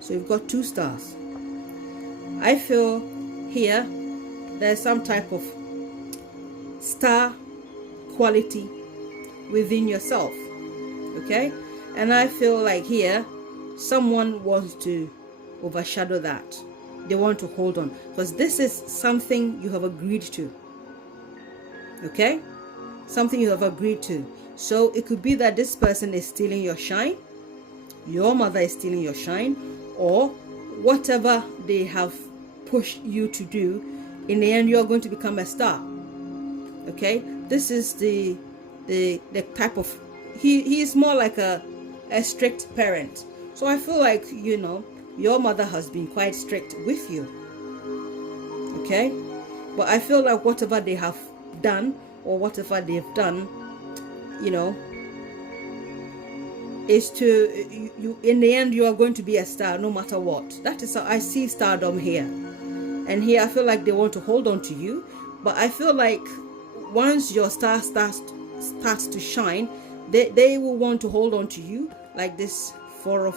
So we've got 2 stars. I feel here there's some type of star quality within yourself. Okay, and I feel like here someone wants to overshadow that. They want to hold on, because this is something you have agreed to. Okay, something you have agreed to. So it could be that this person is stealing your shine, your mother is stealing your shine, or whatever they have pushed you to do, in the end you're going to become a star. Okay, this is the type of, he is more like a strict parent. So I feel like your mother has been quite strict with you. Okay, but I feel like whatever they have done, or whatever they've done, is to you in the end you are going to be a star no matter what. That is how I see stardom here. And here I feel like they want to hold on to you, but I feel like once your star starts to shine, they will want to hold on to you, like this 4 of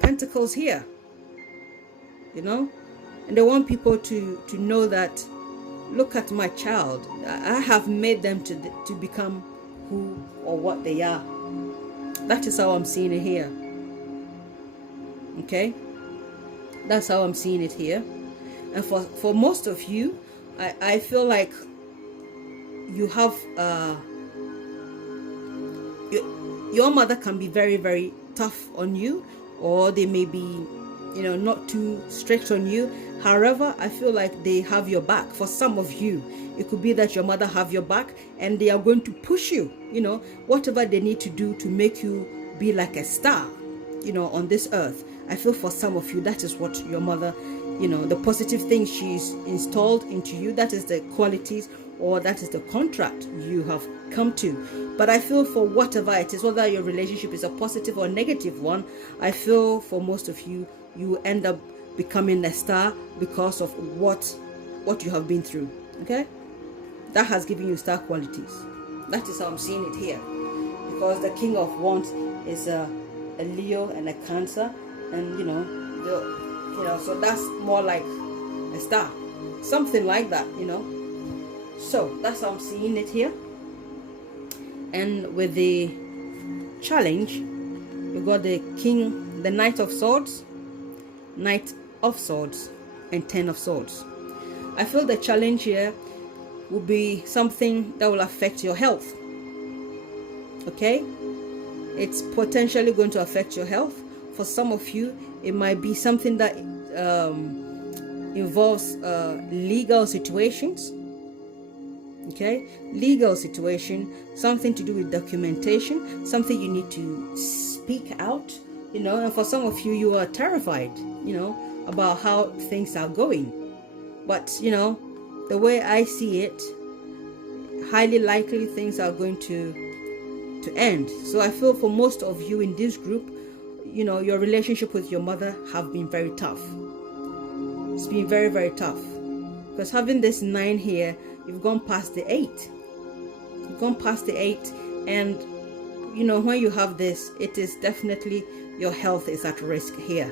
pentacles here, you know, and they want people to know that, look at my child, I have made them to become who or what they are. That is how I'm seeing it here. Okay, that's how I'm seeing it here. And for most of you, I feel like you have your mother can be very, very tough on you, or they may be, you know, not too strict on you. However, I feel like they have your back. For some of you, it could be that your mother have your back and they are going to push you, you know, whatever they need to do to make you be like a star, you know, on this earth. I feel for some of you, that is what your mother, you know, the positive things she's installed into you, that is the qualities, or that is the contract you have come to. But I feel for whatever it is, whether your relationship is a positive or negative one, I feel for most of you, you end up becoming a star because of what you have been through. Okay, that has given you star qualities. That is how I'm seeing it here, because the King of Wands is a Leo and a Cancer, and you know, so that's more like a star, something like that, you know. So that's how I'm seeing it here. And with the challenge, we got the King, the Knight of Swords, Knight of Swords, and Ten of Swords. I feel the challenge here will be something that will affect your health. Okay, it's potentially going to affect your health. For some of you, it might be something that involves legal situations. Okay, legal situation, something to do with documentation, something you need to speak out, you know. And for some of you, you are terrified, you know, about how things are going. But you know, the way I see it, highly likely things are going to end. So I feel for most of you in this group, you know, your relationship with your mother have been very tough. It's been very, very tough, because having this 9 here, you've gone past the 8. You've gone past the 8, and you know, when you have this, it is definitely your health is at risk here.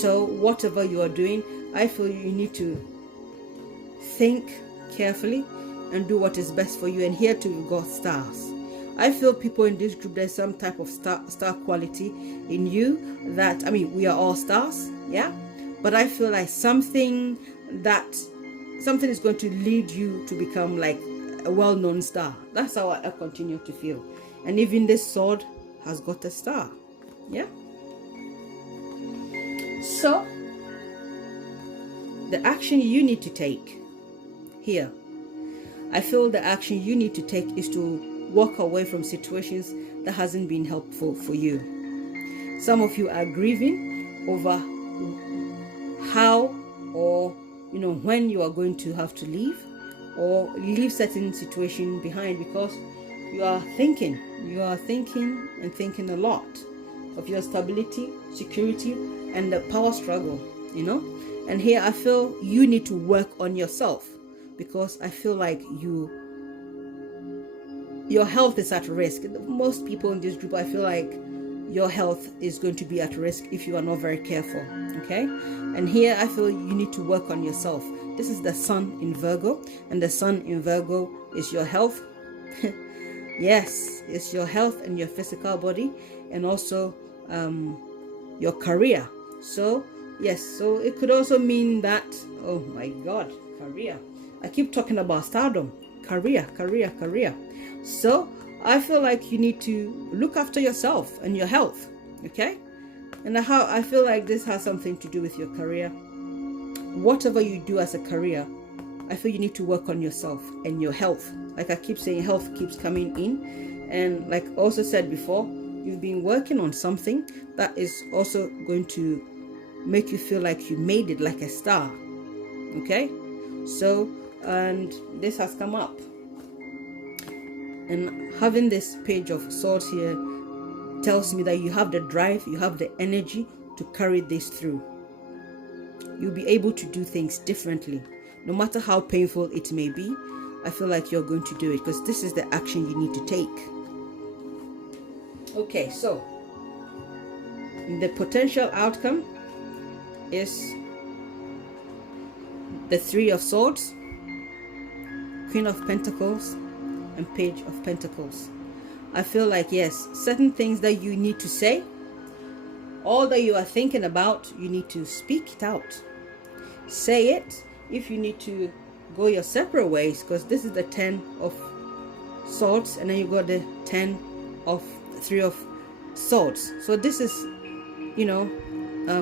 So whatever you are doing, I feel you need to think carefully and do what is best for you. And here too, you've got stars. I feel people in this group, there's some type of star quality in you that, I mean, we are all stars, yeah, but I feel like something is going to lead you to become like a well-known star. That's how I continue to feel. And even this sword has got a star, yeah. So the action you need to take here, I feel the action you need to take is to walk away from situations that hasn't been helpful for you. Some of you are grieving over how, or you know, when you are going to have to leave or leave certain situation behind, because you are thinking and thinking a lot of your stability, security, and the power struggle, you know. And here I feel you need to work on yourself, because I feel like your health is at risk. Most people in this group, I feel like your health is going to be at risk if you are not very careful. Okay, and here I feel you need to work on yourself. This is the Sun in Virgo, and the Sun in Virgo is your health. Yes, it's your health and your physical body, and also your career. So yes, so it could also mean that, oh my God, career. I keep talking about stardom, career. So I feel like you need to look after yourself and your health, okay? And I feel like this has something to do with your career. Whatever you do as a career, I feel you need to work on yourself and your health. Like I keep saying, health keeps coming in. And like I also said before, you've been working on something that is also going to make you feel like you made it, like a star, okay? So, and this has come up. And having this Page of Swords here tells me that you have the drive, you have the energy to carry this through. You'll be able to do things differently. No matter how painful it may be, I feel like you're going to do it, because this is the action you need to take. Okay, so The potential outcome is the Three of Swords, Queen of Pentacles, and Page of Pentacles. I feel like, yes, certain things that you need to say, all that you are thinking about, you need to speak it out. Say it. If you need to go your separate ways, because this is the 10 of Swords, and then you got the 10 of Three of Swords. So this is, you know,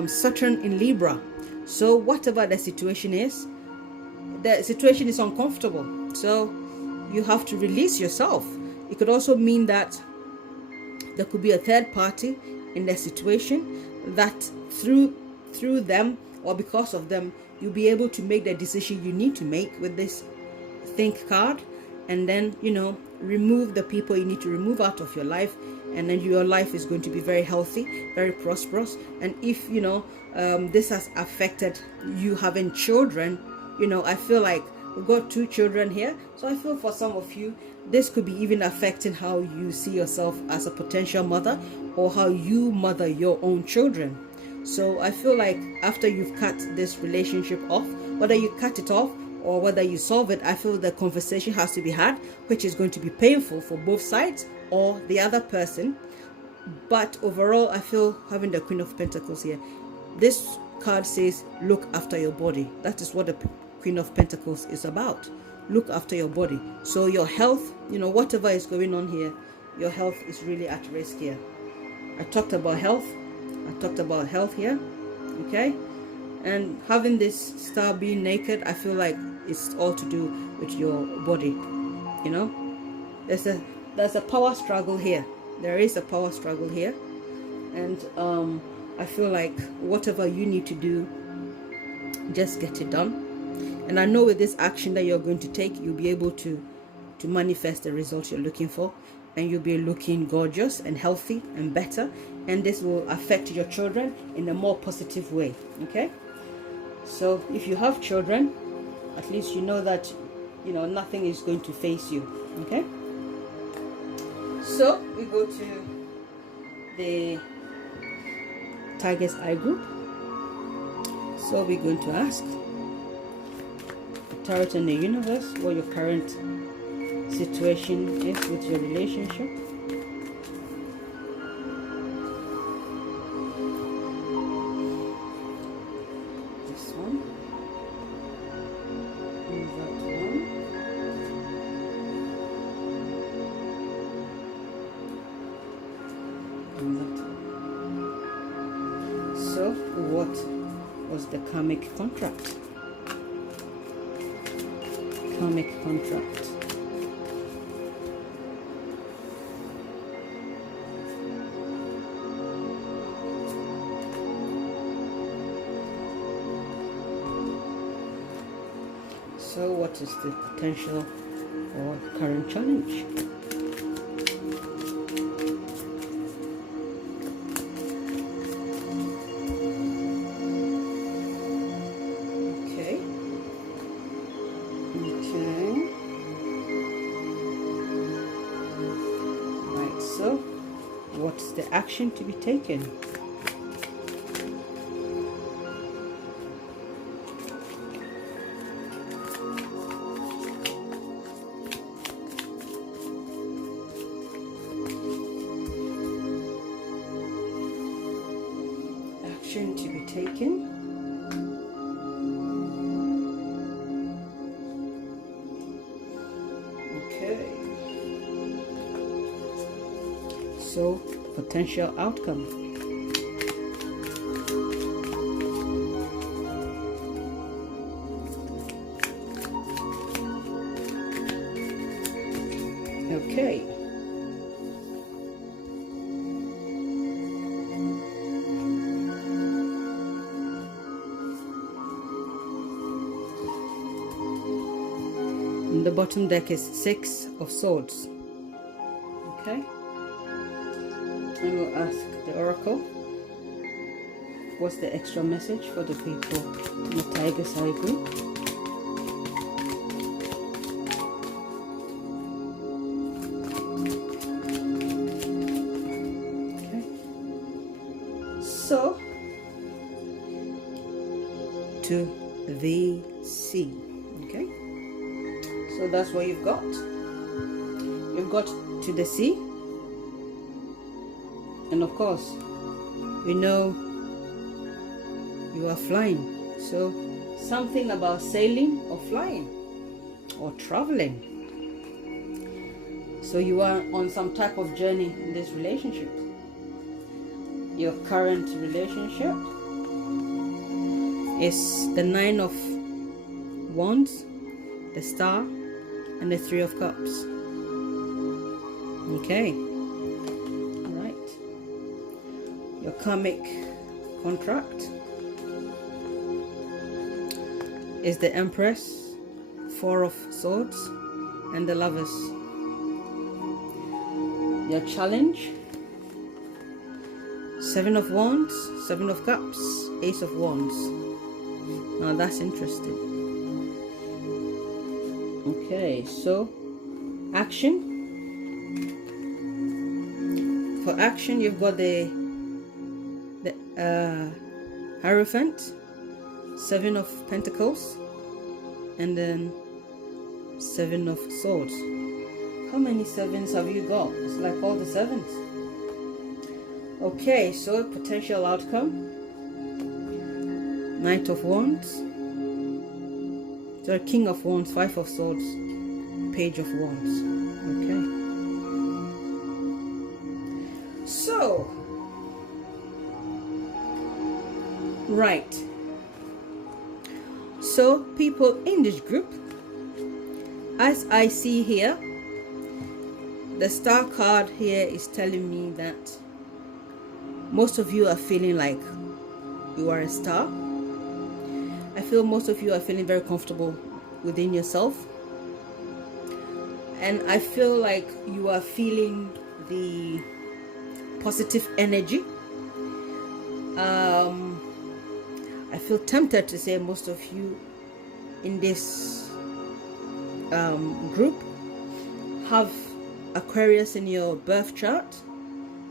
Saturn in Libra. So whatever the situation is uncomfortable, so you have to release yourself. It could also mean that there could be a third party in the situation that through them or because of them, you'll be able to make the decision you need to make with this Think card, and then, you know, remove the people you need to remove out of your life, and then your life is going to be very healthy, very prosperous. And if, you know, this has affected you having children, you know, I feel like we've got 2 children here, so I feel for some of you this could be even affecting how you see yourself as a potential mother, or how you mother your own children. So I feel like after you've cut this relationship off, whether you cut it off or whether you solve it, I feel the conversation has to be had, which is going to be painful for both sides or the other person. But overall, I feel having the Queen of Pentacles here, this card says look after your body. That is what the Queen of Pentacles is about. Look after your body. So your health, you know, whatever is going on here, your health is really at risk here. I talked about health. I talked about health here. Okay. And having this star being naked, I feel like it's all to do with your body. You know, there's a power struggle here. There is a power struggle here. And I feel like whatever you need to do, just get it done. And I know with this action that you're going to take, you'll be able to manifest the results you're looking for, and you'll be looking gorgeous and healthy and better, and this will affect your children in a more positive way. Okay, so if you have children, at least you know that, you know, nothing is going to face you. Okay, so we go to the Tiger's Eye group. So we're going to ask Tarot and the universe what your current situation is with your relationship. This one and that one. And that one. So what was the karmic contract? Karmic contract. So what is the potential or current challenge? What's the action to be taken? Action to be taken. Okay. So, potential outcome. Okay. And the bottom deck is 6 of Swords. Okay. I will ask the Oracle, what's the extra message for the people in the Tiger's Eye group? Okay. the sea. Okay, so that's what you've got. You've got to the sea, and of course we know you are flying, so something about sailing or flying or traveling. So you are on some type of journey in this relationship. Your current relationship is the 9 of Wands, the Star, and the 3 of Cups. Okay, all right. Your karmic contract is the Empress, 4 of Swords, and the Lovers. Your challenge, 7 of Wands, 7 of Cups, Ace of Wands. Now that's interesting. Okay, so action. For action, you've got the Hierophant, 7 of Pentacles, and then 7 of Swords. How many 7s have you got? It's like all the 7s. Okay, so potential outcome, Knight of Wands, so King of Wands, 5 of Swords, Page of Wands. Okay, so right, so people in this group, as I see here, the Star card here is telling me that most of you are feeling like you are a star. I feel most of you are feeling very comfortable within yourself, and I feel like you are feeling the positive energy. I feel tempted to say most of you in this group have Aquarius in your birth chart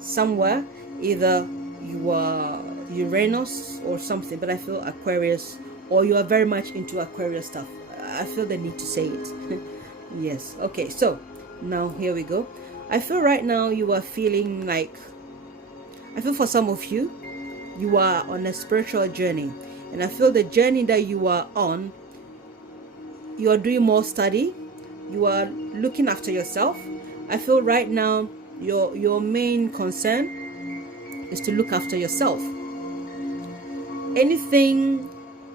somewhere. Either you are Uranus or something, but I feel Aquarius, or you are very much into Aquarius stuff. I feel the need to say it. Yes. Okay, so now here we go. I feel right now you are feeling like, I feel for some of you, you are on a spiritual journey, and I feel the journey that you are on, you are doing more study, you are looking after yourself. I feel right now your main concern is to look after yourself. Anything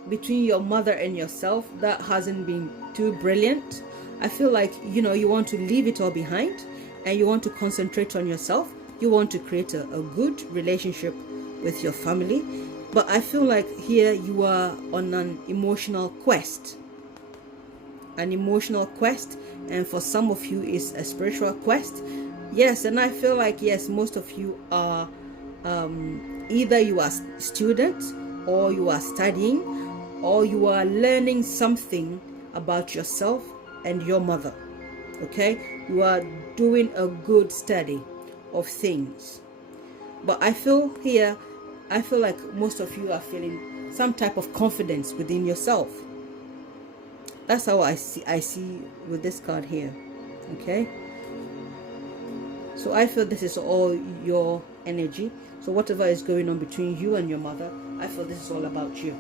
between your mother and yourself that hasn't been too brilliant, I feel like, you know, you want to leave it all behind and you want to concentrate on yourself. You want to create a good relationship with your family. But I feel like here you are on an emotional quest. An emotional quest, and for some of you is a spiritual quest. Yes, and I feel like, yes, most of you are either you are students, or you are studying, or you are learning something about yourself and your mother. Okay, you are doing a good study of things. But I feel here, I feel like most of you are feeling some type of confidence within yourself. That's how I see with this card here. Okay, so I feel this is all your energy. So whatever is going on between you and your mother, I feel this is all about you.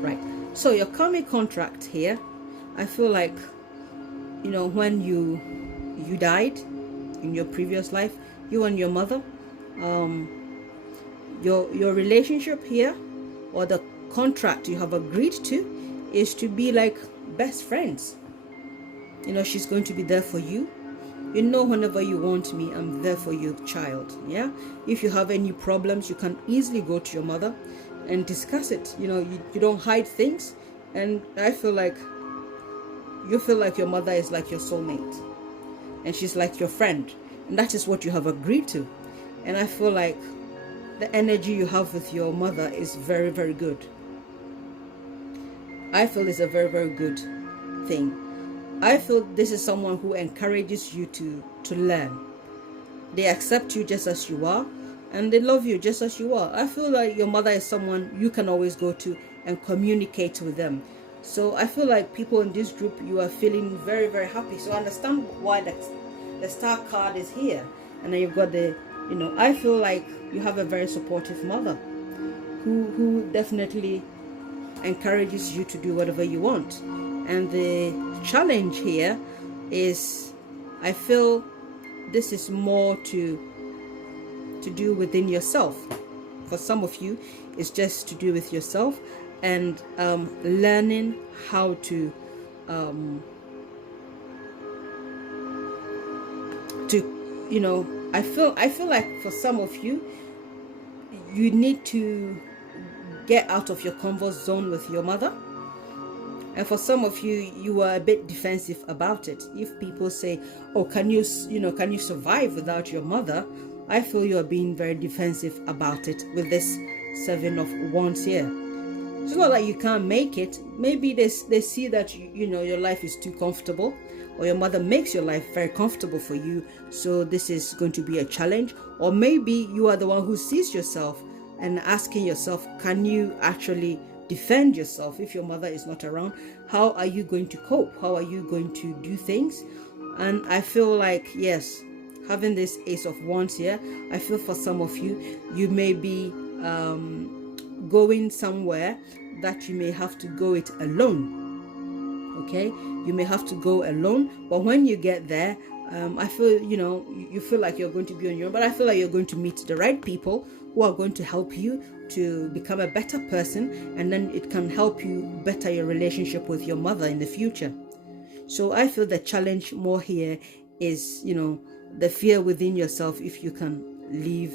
Right, so your karmic contract here, I feel like, you know, when you died in your previous life, you and your mother, your relationship here, or the contract you have agreed to, is to be like best friends. You know, she's going to be there for you. You know, whenever you want me, I'm there for you, child. Yeah, if you have any problems, you can easily go to your mother and discuss it. You know, you don't hide things. And I feel like you feel like your mother is like your soulmate, and she's like your friend, and that is what you have agreed to. And I feel like the energy you have with your mother is very, very good. I feel it's a very, very good thing. I feel this is someone who encourages you to learn. They accept you just as you are, and they love you just as you are. I feel like your mother is someone you can always go to and communicate with them. So I feel like people in this group, you are feeling very, very happy. So I understand why the star card is here. And then you've got the, I feel like you have a very supportive mother who definitely encourages you to do whatever you want. And the challenge here is, I feel this is more to do within yourself. For some of you, it's just to do with yourself and learning how to I feel like for some of you, you need to get out of your comfort zone with your mother. And for some of you, you are a bit defensive about it. If people say, oh, can you survive without your mother? I feel you are being very defensive about it with this 7 of Wands here. It's not like you can't make it. Maybe they see that your life is too comfortable, or your mother makes your life very comfortable for you, so this is going to be a challenge. Or maybe you are the one who sees yourself and asking yourself, can you actually defend yourself if your mother is not around? How are you going to cope? How are you going to do things? And I feel like, yes, having this Ace of Wands here, I feel for some of you, you may be going somewhere that you may have to go it alone. Okay, you may have to go alone, but when you get there, I feel you feel like you're going to be on your own, but I feel like you're going to meet the right people who are going to help you to become a better person, and then it can help you better your relationship with your mother in the future. So I feel the challenge more here is the fear within yourself, if you can leave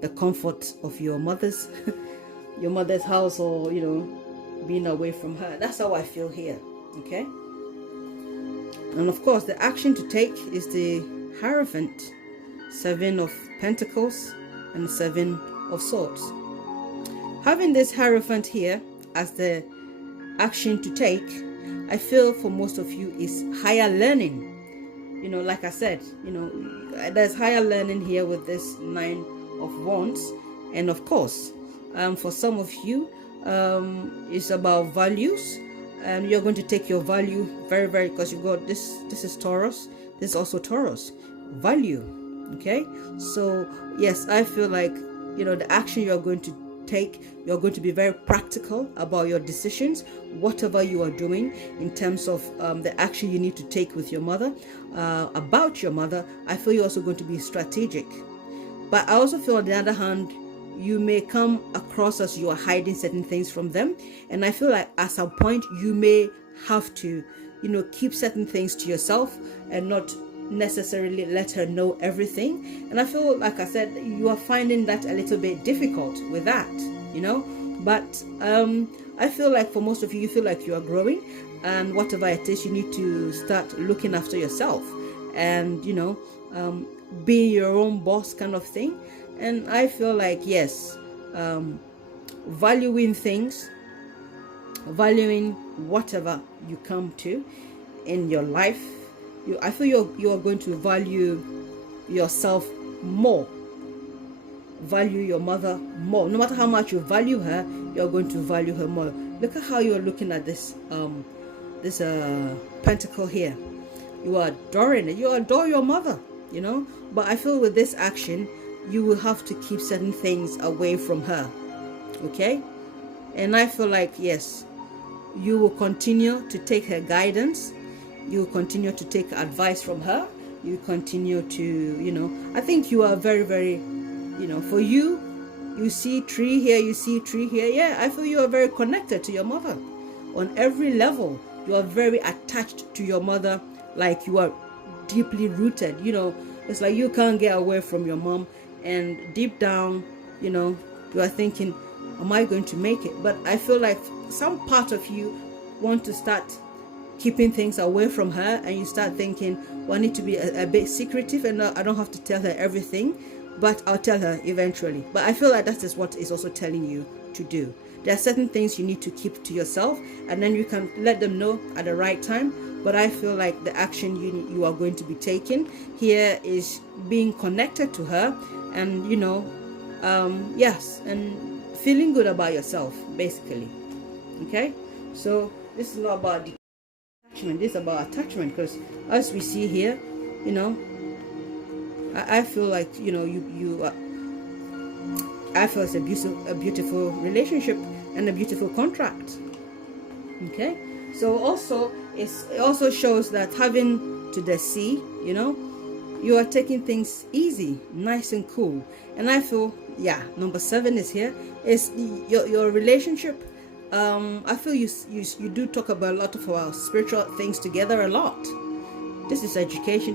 the comfort of your mother's your mother's house, or being away from her. That's how I feel here. Okay, and of course the action to take is the Hierophant, 7 of Pentacles and 7 of Swords. Having this Hierophant here as the action to take, I feel for most of you is higher learning. Like I said, there's higher learning here with this 9 of Wands. And of course, for some of you, it's about values. You're going to take your value very, very, because you've got this is Taurus, this is also Taurus, value. Okay, so yes, I feel like the action you're going to take, you're going to be very practical about your decisions, whatever you are doing in terms of the action you need to take with your mother, about your mother. I feel you're also going to be strategic, but I also feel on the other hand, you may come across as you are hiding certain things from them, and I feel like at some point you may have to keep certain things to yourself and not necessarily let her know everything. And I feel like I said, you are finding that a little bit difficult with that, but I feel like for most of you, you feel like you are growing, and whatever it is, you need to start looking after yourself and being your own boss kind of thing. And I feel like, yes, valuing things, valuing whatever you come to in your life, I feel you are going to value yourself more, value your mother more. No matter how much you value her, you're going to value her more. Look at how you're looking at this pentacle here. You are adoring it. You adore your mother, but I feel with this action, you will have to keep certain things away from her. Okay, and I feel like, yes, you will continue to take her guidance, you will continue to take advice from her, you continue to I think you are very, very for you see tree here, you see tree here. Yeah, I feel you are very connected to your mother on every level. You are very attached to your mother, like you are deeply rooted. It's like you can't get away from your mom, and deep down you are thinking, am I going to make it? But I feel like some part of you want to start keeping things away from her, and you start thinking, well, I need to be a bit secretive, and I don't have to tell her everything, but I'll tell her eventually. But I feel like that is what is also telling you to do. There are certain things you need to keep to yourself, and then you can let them know at the right time. But I feel like the action you are going to be taking here is being connected to her, and yes, and feeling good about yourself, basically. Okay, so this is not about attachment, this is about attachment, because as we see here, you know, I feel like, you know, I feel it's a beautiful relationship and a beautiful contract. Okay, so also it also shows that having to the sea, you know, you are taking things easy, nice and cool. And I feel, yeah, number 7 is here. Is your relationship. I feel you do talk about a lot of our spiritual things together a lot. This is education.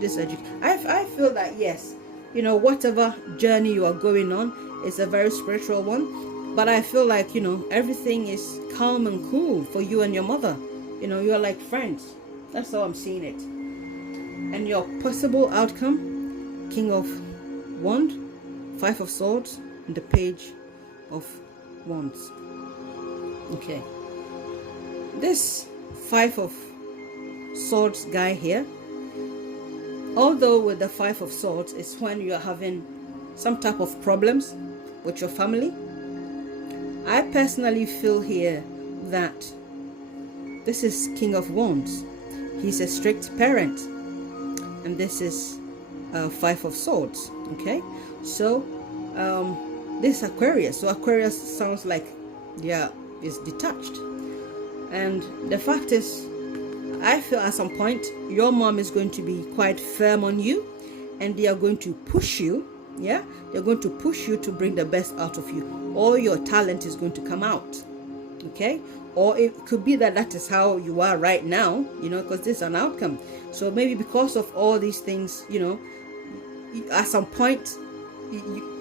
I feel that, yes, you know, whatever journey you are going on is a very spiritual one. But I feel like, you know, everything is calm and cool for you and your mother. You know, you are like friends. That's how I'm seeing it. And your possible outcome: King of Wands, 5 of Swords, and the Page of Wands. Okay. This 5 of Swords guy here, although with the 5 of Swords, it's when you're having some type of problems with your family. I personally feel here that this is King of Wands. He's a strict parent. And this is 5 of Swords. Okay, so this is Aquarius. So Aquarius sounds like, yeah, is detached. And the fact is, I feel at some point your mom is going to be quite firm on you, and they are going to push you. Yeah, they're going to push you to bring the best out of you. All your talent is going to come out. Okay, or it could be that that is how you are right now, you know, because this is an outcome. So maybe because of all these things, you know, at some point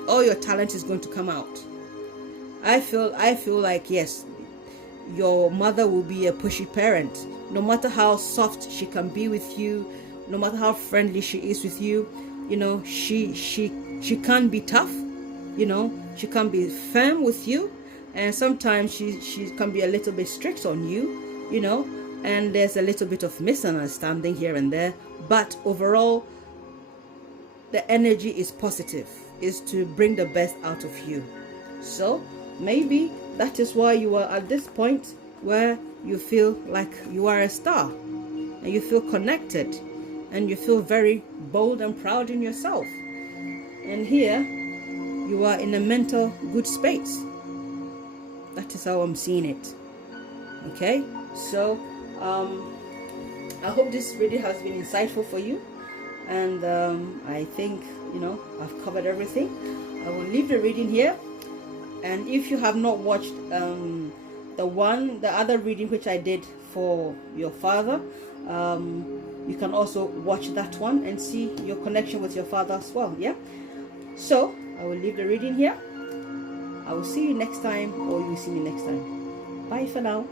all your talent is going to come out. I feel like, yes, your mother will be a pushy parent. No matter how soft she can be with you, no matter how friendly she is with you, you know, she can be tough, you know, she can be firm with you. And sometimes she can be a little bit strict on you, you know, and there's a little bit of misunderstanding here and there. But overall, the energy is positive, is to bring the best out of you. So maybe that is why you are at this point where you feel like you are a star, and you feel connected, and you feel very bold and proud in yourself. And here you are in a mental good space. That is how I'm seeing it. Okay, so I hope this video has been insightful for you, and I think, you know, I've covered everything. I will leave the reading here, and if you have not watched the other reading which I did for your father, you can also watch that one and see your connection with your father as well. Yeah, so I will leave the reading here. I will see you next time, or you will see me next time. Bye for now.